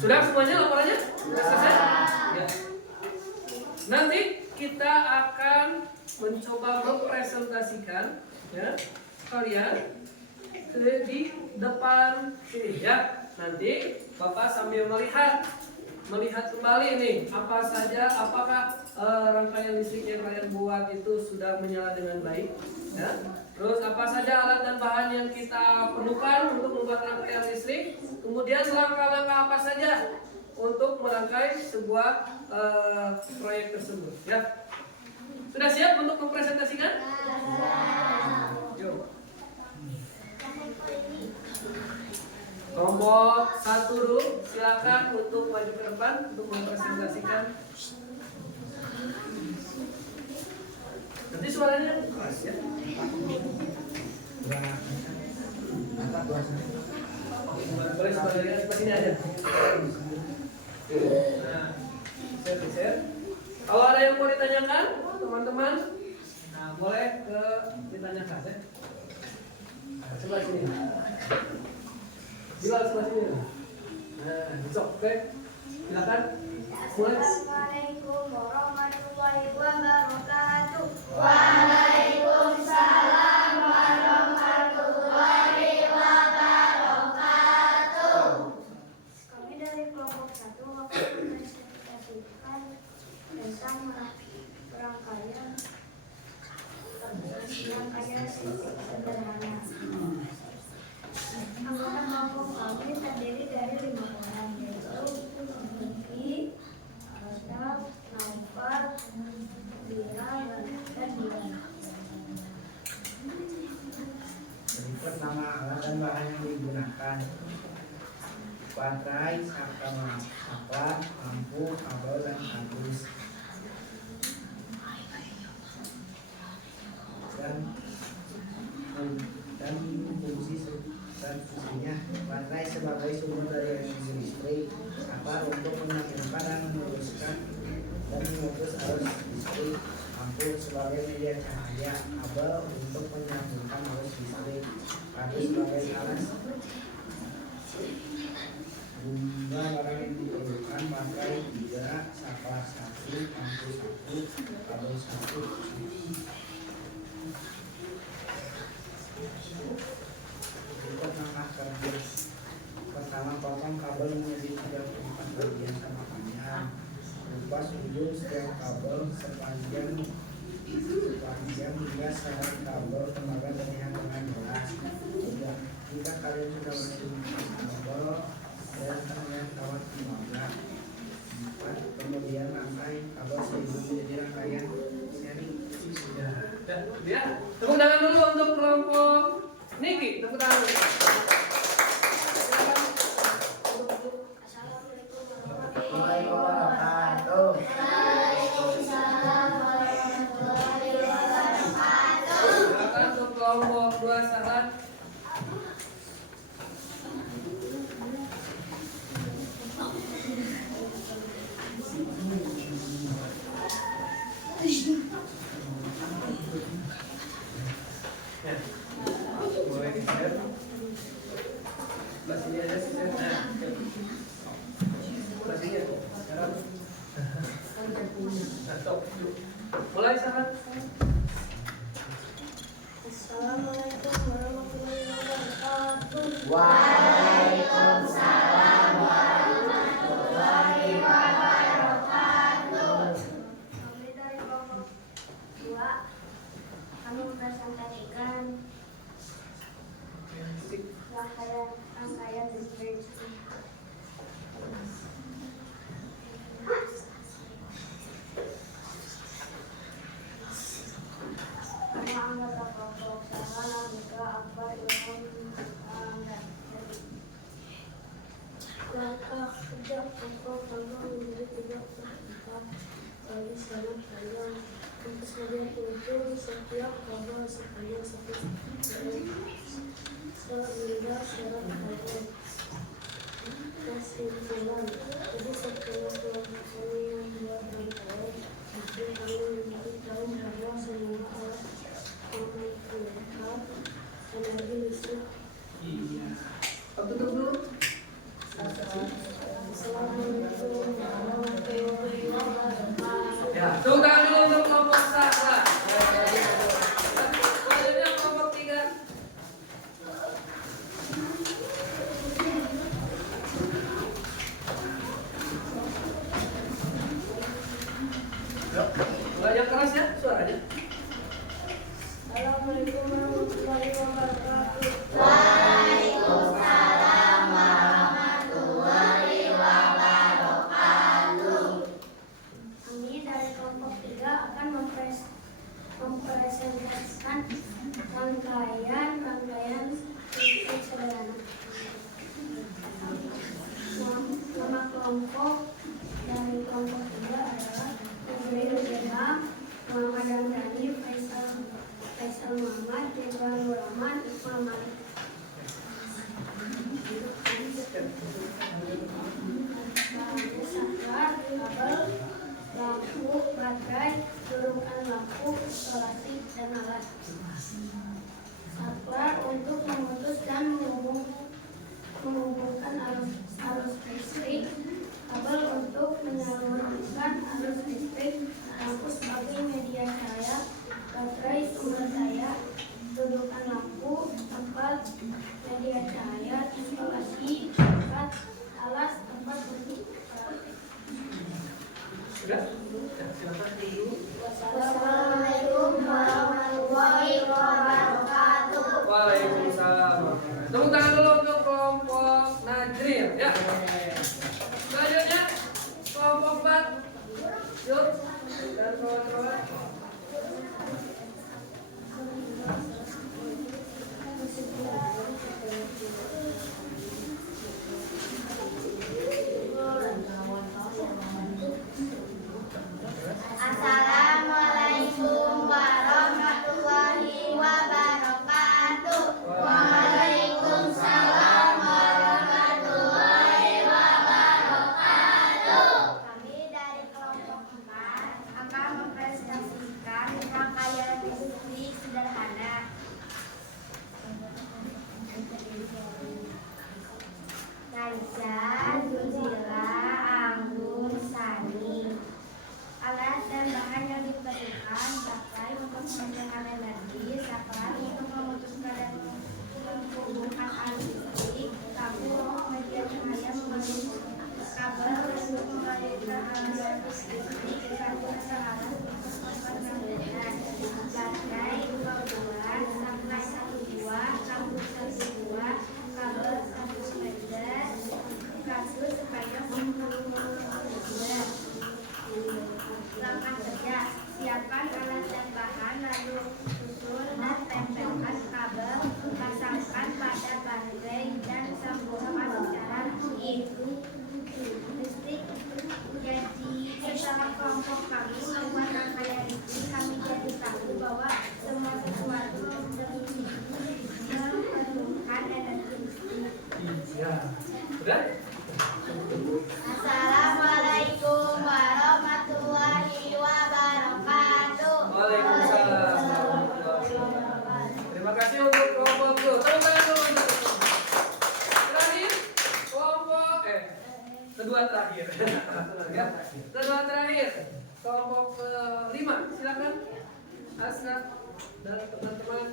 Sudah semuanya laporannya? Sudah selesai? Ya. Nanti kita akan mencoba mempresentasikan ya kalian di depan sini ya. Nanti Bapak sambil melihat kembali nih apa saja, apakah rangkaian listrik yang kalian buat itu sudah menyala dengan baik ya. Terus apa saja alat dan bahan yang kita perlukan untuk membuat rangkaian listrik, kemudian langkah-langkah apa saja untuk merangkai sebuah proyek tersebut ya. Sudah siap untuk mempresentasikan? Yuk. Kelompok 1 dulu, silakan untuk maju ke depan untuk mempresentasikan. Nanti suaranya keras ya. Boleh sebagian seperti sini aja. Nah, share. Kalau ada yang mau ditanyakan, teman-teman, nah boleh ditanyakan ya. Sebelah sini. Bilal sebelah sini. Nah, besok, oke. Silakan. Mulai. Assalamualaikum warahmatullahi wabarakatuh. Waalaikumsalam warahmatullahi wabarakatuh. Kami dari kelompok 1 akan mempresentasikan tentang rangkaian listrik sederhana. Anggota kelompok kami terdiri dari 5 orang, yaitu Vicky, Radal, Naufal, Bira, dan Dian. Berikut nama alat dan bahan yang digunakan: baterai, saklar, lampu, kabel, dan kardus. Dan fungsinya: baterai sebagai sumber dari energi listrik, saklar untuk menyambungkan dan memutus arus listrik, lampu sebagai media cahaya, kabel untuk menyambungkan arus listrik, kardus sebagai alas jumlah barang yang diperlukan: baterai 3, saklar 1, lampu 1, kabel 1. Berikut langkah kerja. Pertama, potong kabel menjadi 34 bagian sama panjang. Kupas ujung setiap kabel sepanjang hingga sarang kabel tembaga terlihat dengan jelas. Jika kalian sudah menemukan kabel dan terlihat kawat tembaga, kemudian rangkai kabel sehingga menjadi rangkaian seri. Ya, tepuk tangan dulu untuk kelompok Niki, tepuk tangan. Assalamualaikum Warahmatullahi wabarakatuh. Waalaikumsalam warahmatullahi wabarakatuh. Silakan untuk kelompok 2 Sahat. Ya. Boleh di-share. Sebelah sini aja share. Nah. Sebelah sini ya. Sekarang. Nah, stop. Mulai Sahat. Assalamualaikum warahmatullahi wabarakatuh. Waalaikumsalam warahmatullahi wabarakatuh. Kami dari kelompok 2 kami mempresentasikan rangkaian listrik. Nama anggota kelompok Sahana, Mika, Akbar, Ilham, dan Heri. Langkah kerja kelompok pertama menjadi 34 kali selang panjang. Untuk sebagian ujung setiap kabel sepanjang 1 sehingga syarat kabel. Kesimpulan, jadi setelah melakukan yang 2 rangkaian, mungkin kami menjadi tahu bahwa semua alat memiliki energi listrik. Tutup dulu. Assalamualaikum Bahannya saklar, kabel, lampu, baterai, turunan lampu, isolasi, dan alat. Saklar untuk memutus dan menghubungkan arus listrik, kabel untuk menyalurkan arus listrik, lampu sebagai media cahaya, baterai sumber daya, dudukan lampu, tempat media cahaya, isolasi, tempat alas, tempat untuk Sudah? Ya, silakan dulu. Wassalamualaikum warahmatullahi wabarakatuh. Waalaikumsalam. Tepuk tangan dulu untuk kelompok Najril ya. Selanjutnya kelompok 4. Yuk. Dan kawan-kawan. Assalamualaikum warahmatullahi wabarakatuh. Waalaikumsalam warahmatullahi wabarakatuh. Kami dari kelompok 4 akan mempresentasikan rangkaian listrik sederhana. Raisa, Zuzila, Anggun, Sani. Alat dan bahan yang diperlukan: baterai untuk menghasilkan energi, saklar untuk memutuskan dan menghubungkan arus listrik, lampu untuk media cahaya mengalirkan kabel untuk mengalirkan arus listrik, sambungan alat untuk memperkuat bangunan, baterai 2 buah, saklar 1 buah, lampu 1 buah, kabel 1 meter, kasus supaya menghubungkan. Langkah kerja: siapkan alat dan bahan, lalu susun dan tempelkan kabel, pasangkan pada baterai dan sambungkan secara rapi. Listrik. Jadi setelah kelompok kami membuat rangkaian listrik, kami jadi tahu bahwa semua sesuatu memerlukan energi listrik. Ya. Sudah? Assalamualaikum warahmatullahi wabarakatuh. Waalaikumsalam. Terima kasih untuk kelompok 2. Tepuk tangan dulu untuk terakhir kelompok kedua terakhir. Ya. Kedua terakhir kelompok 5. Silakan Asna dan teman-teman.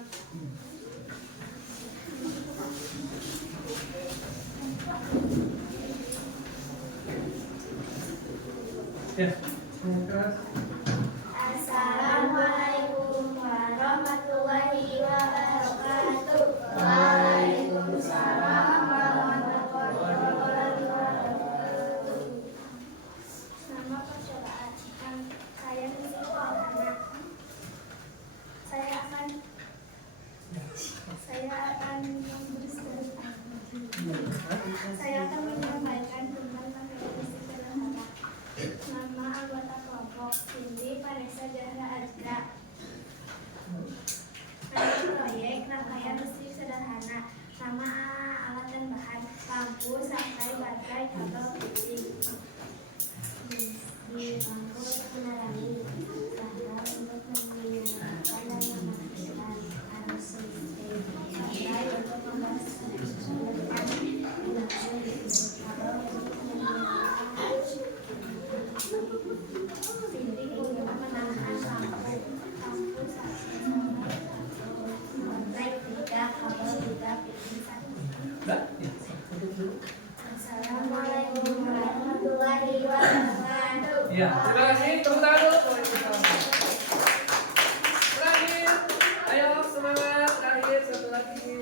Ya. Keras. Assalamualaikum warahmatullahi wabarakatuh. Waalaikumsalam warahmatullahi wabarakatuh. Nama percobaan saya Nisi Farhana. Saya akan menyampaikan tentang rangkaian listrik sederhana. Nama anggota kelompok Cindy Vanessa Zahra Azra. Nama proyek rangkaian listrik sederhana. Nama alat dan bahan: lampu, sampai baterai, kabel, listrik. Di lampu untuk menerangi, saklar untuk menyalakan dan mematikan arus listrik, baterai untuk membasahkan Assalamualaikum warahmatullahi wabarakatuh. Ya, terima kasih. Tepuk tangan dulu. Terakhir, ayo semangat. Terakhir satu lagi.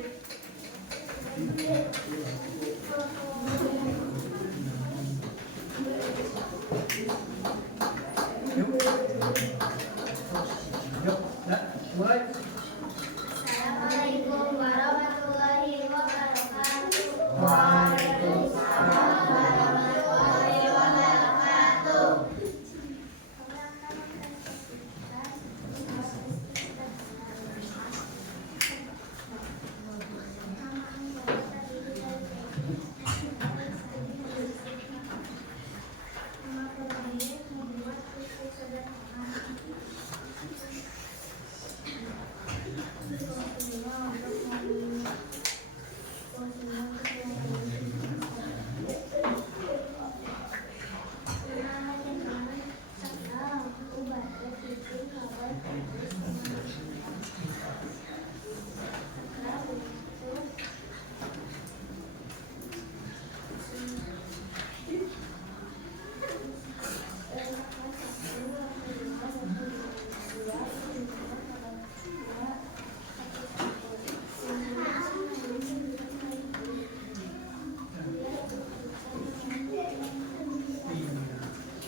Yuk, mulai. Assalamualaikum warahmatullahi wabarakatuh. Waalaikumsalam warahmatullahi wabarakatuh.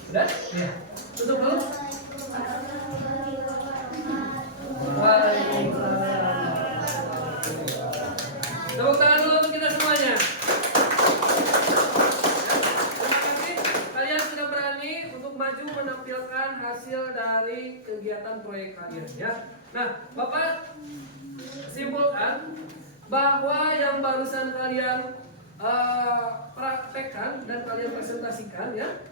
Udah? Iya. Tutup dulu. Waalaikumsalam. Tepuk tangan dulu untuk kita semuanya. Terima kasih kalian sudah berani untuk maju menampilkan hasil dari kegiatan proyek kalian ya. Nah, Bapak simpulkan bahwa yang barusan kalian praktekkan dan kalian presentasikan ya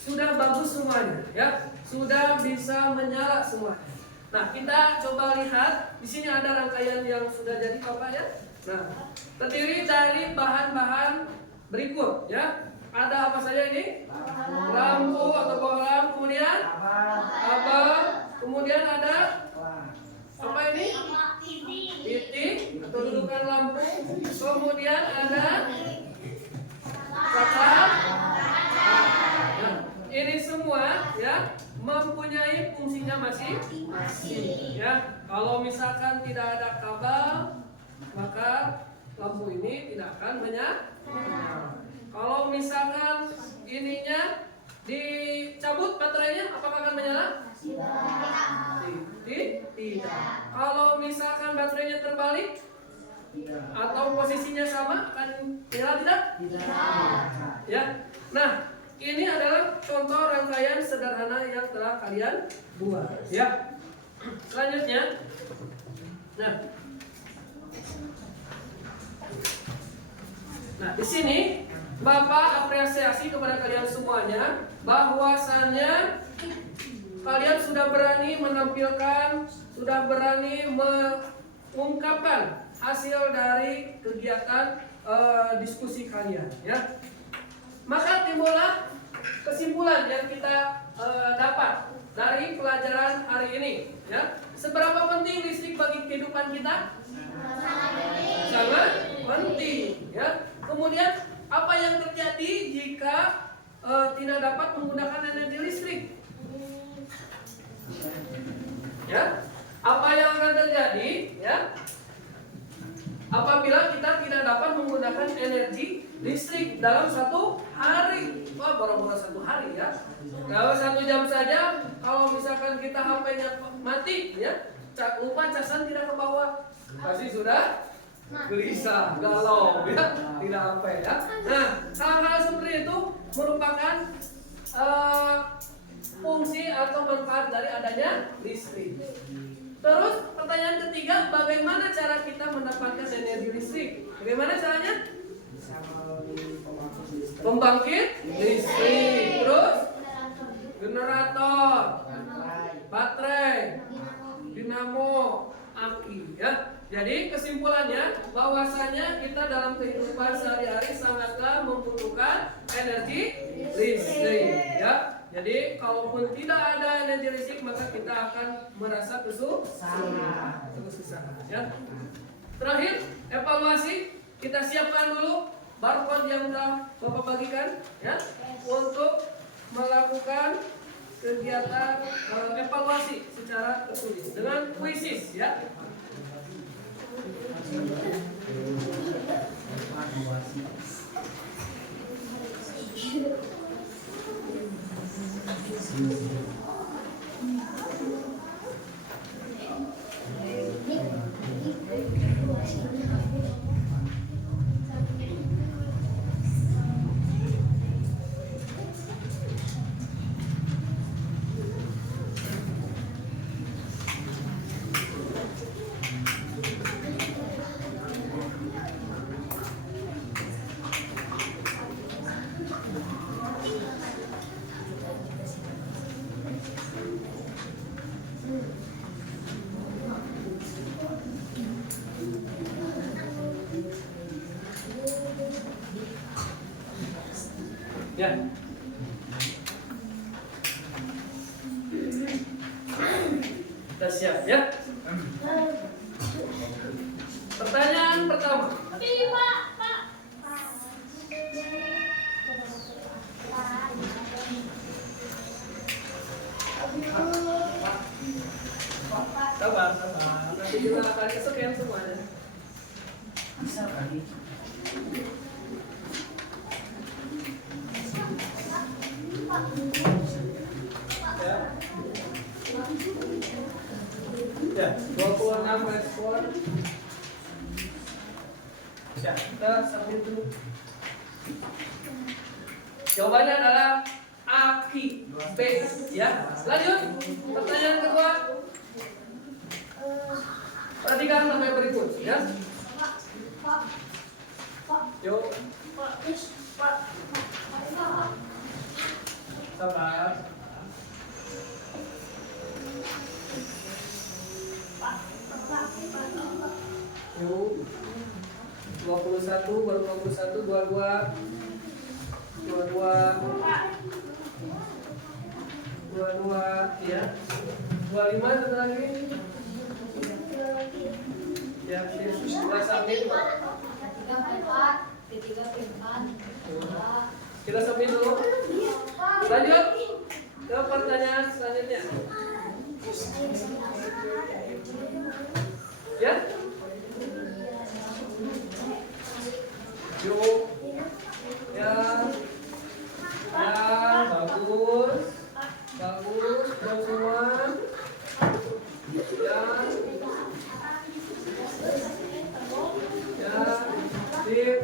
sudah bagus semuanya ya, sudah bisa menyala semuanya. Nah, kita coba lihat di sini ada rangkaian yang sudah jadi Bapak ya. Nah, terdiri dari bahan-bahan berikut ya. Ada apa saja ini? Lampu atau bohlam, kemudian abang, kemudian ada apa ini? Titik atau dudukan lampu, kemudian ada saklar. Nah, ini semua ya mempunyai fungsinya masing-masing ya. Kalau misalkan tidak ada kabel, maka lampu ini tidak akan menyala. Kalau misalkan ininya dicabut baterainya, apakah akan menyala? Tidak. Kalau misalkan baterainya terbalik atau posisinya sama, akan menyala tidak? Ya. Nah, ini adalah contoh rangkaian sederhana yang telah kalian buat. Ya. Selanjutnya, nah di sini Bapak apresiasi kepada kalian semuanya bahwasannya kalian sudah berani menampilkan, sudah berani mengungkapkan hasil dari kegiatan diskusi kalian ya. Maka timbullah kesimpulan yang kita dapat dari pelajaran hari ini ya. Seberapa penting listrik bagi kehidupan kita? Sangat penting ya. Kemudian apa yang terjadi jika tidak dapat menggunakan energi listrik? Ya, apa yang akan terjadi? Ya, apabila kita tidak dapat menggunakan energi listrik dalam satu hari, wah baru-baru satu hari ya. Kalau 1 jam saja, kalau misalkan kita HP-nya mati, ya, lupa casan tidak ke bawah, pasti sudah gelisah, galau, ya, tidak apa ya. Nah, hal-hal seperti itu merupakan fungsi atau manfaat dari adanya listrik. Terus pertanyaan ketiga, bagaimana cara kita mendapatkan energi listrik? Bagaimana caranya? Pembangkit listrik, terus generator, baterai, dinamo, aki, ya. Jadi kesimpulannya bahwasanya kita dalam kehidupan sehari-hari sangatlah membutuhkan energi listrik, ya. Jadi kalaupun tidak ada energi listrik maka kita akan merasa kesusahan, ya. Terakhir, evaluasi, kita siapkan dulu barcode yang telah Bapak bagikan, ya, untuk melakukan kegiatan evaluasi secara tertulis dengan kuisis, ya. Ya. Kita siap, ya. Pertanyaan pertama. Sabar. Nanti juga akan kesekian semuanya. Bisa kali. Pak. Ya, kita sambil dulu. Jawabannya adalah aki B. Ya, lanjut. Pertanyaan kedua. Perhatikan sampai berikut. Ya. Yuk. Sabar. Yuk. 21 baru 21 22 ya. 25 satu lagi. Ya, kita submit. Kita submit dulu. Lanjut ke pertanyaan selanjutnya. Ya. Yuk. Ya. Ya, bagus. Bagus, jawab semua. Ya. Ya. Sip.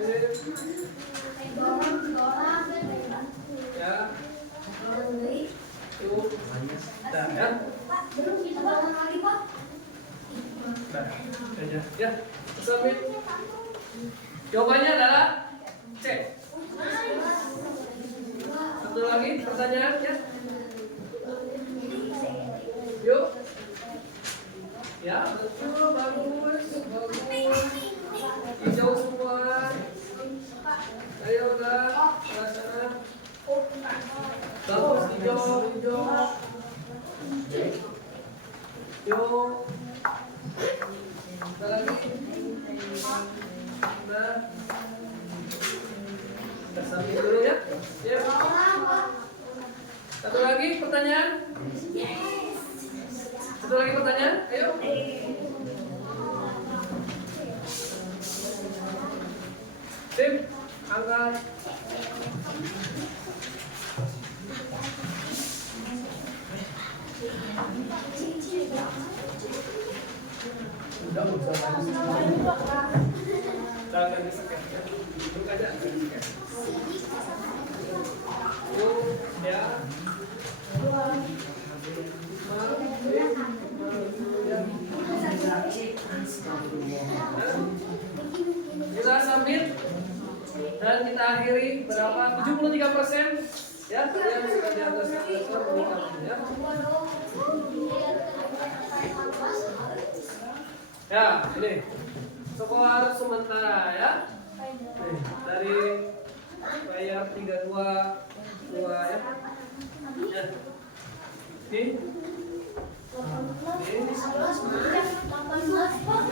Sip. Ya. Yuk. Dah, ya. Dah, aja. Ya. Submit. Jawabannya adalah C. Satu lagi pertanyaan ya. Yuk. Ya, betul, bagus, bagus. Hijau semua. Ayo udah, sana. Bagus, hijau, hijau. Yuk. Kita lagi. Nah. Kita sambil dulu ya. Ya. Satu lagi pertanyaan. Satu lagi pertanyaan. Ayo. Tim, angkat. Udah usah. Jangan disekat ya. Duduk aja, jangan disekat. Ya. Kita submit dan kita akhiri berapa? 73%. Ya, yang sudah di atas ya. Ya, ini skor sementara ya. Dari bayar 322 ya. Ya. Ini.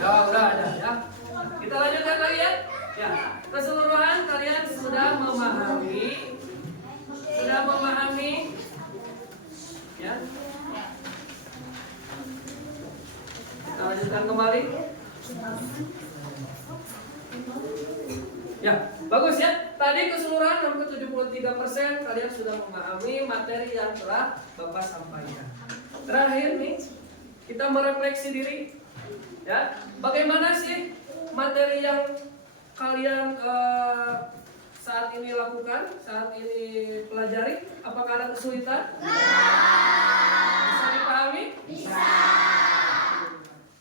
Ya, udah ada ya. Kita lanjutkan lagi ya. Ya, keseluruhan kalian sudah memahami ya. Kita lanjutkan kembali. Ya, bagus ya. Tadi keseluruhan hampir 73% kalian sudah memahami materi yang telah Bapak sampaikan. Terakhir nih, kita merefleksi diri. Ya, bagaimana sih materi yang kalian saat ini lakukan, saat ini pelajari? Apakah ada kesulitan? Bisa dipahami? Bisa.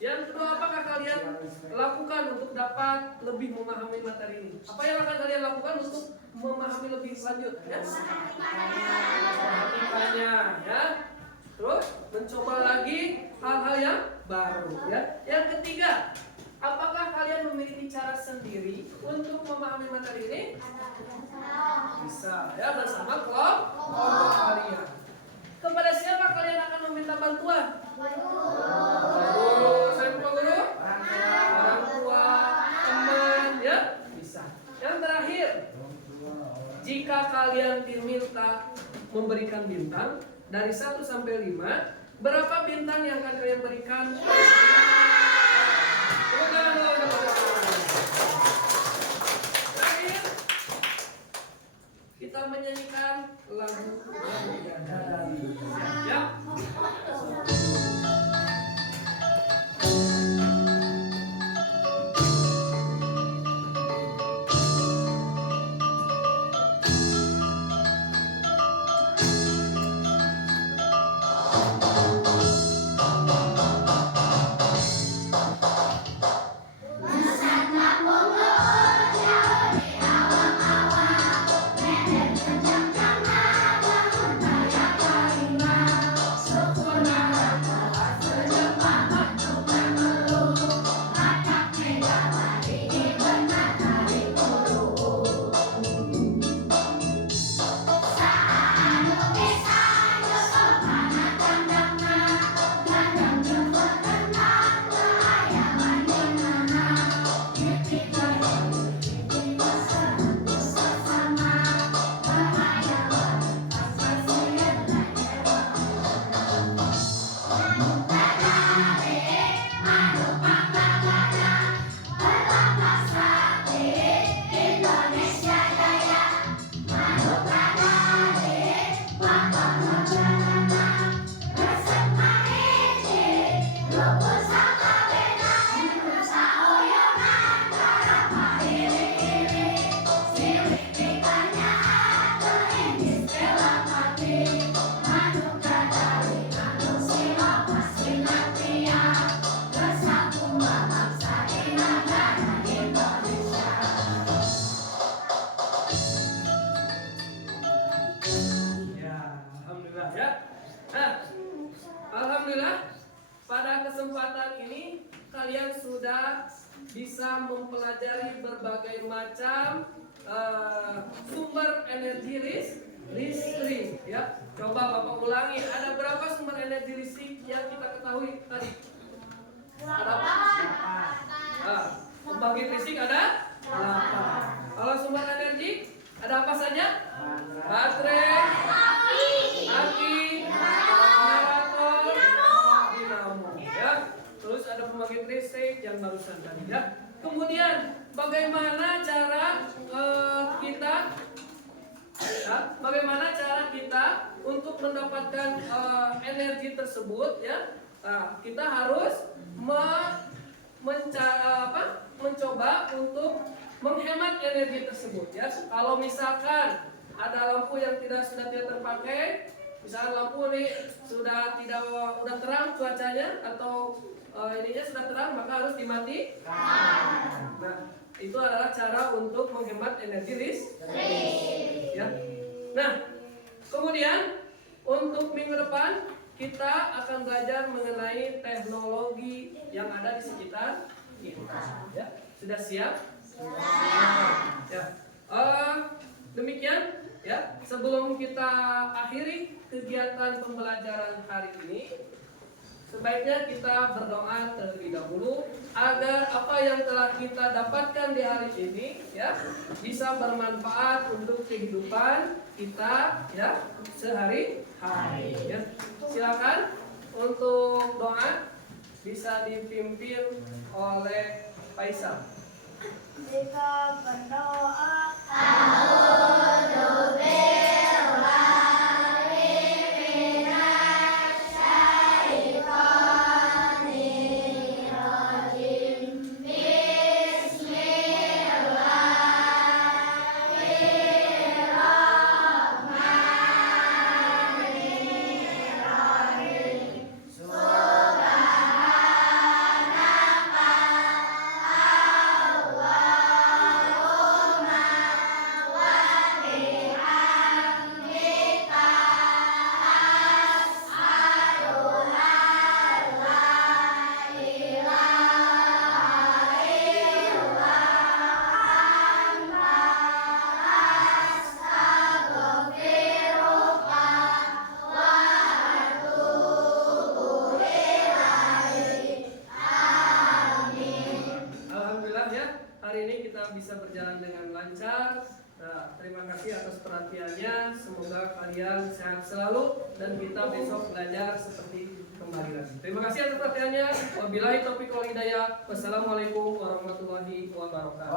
Yang kedua, apakah kalian lakukan untuk dapat lebih memahami materi ini? Apa yang akan kalian lakukan untuk memahami lebih lanjut? Ya? Memperhatikannya, ya. Terus mencoba lagi hal-hal yang baru. Ya. Yang ketiga, apakah kalian memiliki cara sendiri untuk memahami materi ini? Bisa, ya, bersama kelompok kalian. Kepada siapa kalian akan meminta bantuan? Guru, saya lupa guru? Orang tua, teman, ya, bisa. Yang terakhir, jika kalian diminta memberikan bintang dari 1 sampai 5, berapa bintang yang akan kalian berikan? Terakhir, kita menyanyikan lagu ya. kalian sudah bisa mempelajari berbagai macam sumber energi listrik ya. Coba Bapak ulangi, ada berapa sumber energi listrik yang kita ketahui tadi? Ada apa? Pembangkit listrik ada 8. Kalau sumber energi ada apa saja? Baterai, aki, generator, dinamo ya. Terus ada pembangkit listrik yang barusan tadi ya. Kemudian bagaimana cara kita untuk mendapatkan energi tersebut ya? Kita harus mencoba untuk menghemat energi tersebut ya. Kalau misalkan ada lampu yang sudah tidak terpakai, misalkan lampu ini sudah terang cuacanya atau ininya sudah terang, maka harus dimatikan. Nah, itu adalah cara untuk menghemat energi listrik ya. Nah, kemudian untuk minggu depan kita akan belajar mengenai teknologi yang ada di sekitar kita ya. Sudah siap? Ya. Demikian ya. Sebelum kita akhiri kegiatan pembelajaran hari ini, sebaiknya kita berdoa terlebih dahulu agar apa yang telah kita dapatkan di hari ini ya bisa bermanfaat untuk kehidupan kita ya sehari-hari ya. Silakan untuk doa bisa dipimpin oleh Faisal. Jika berdoa, bisa berjalan dengan lancar. Nah, terima kasih atas perhatiannya. Semoga kalian sehat selalu dan kita besok belajar seperti kembali lagi. Terima kasih atas perhatiannya. Wabillahi taufiq wal hidayah. Wassalamualaikum warahmatullahi wabarakatuh.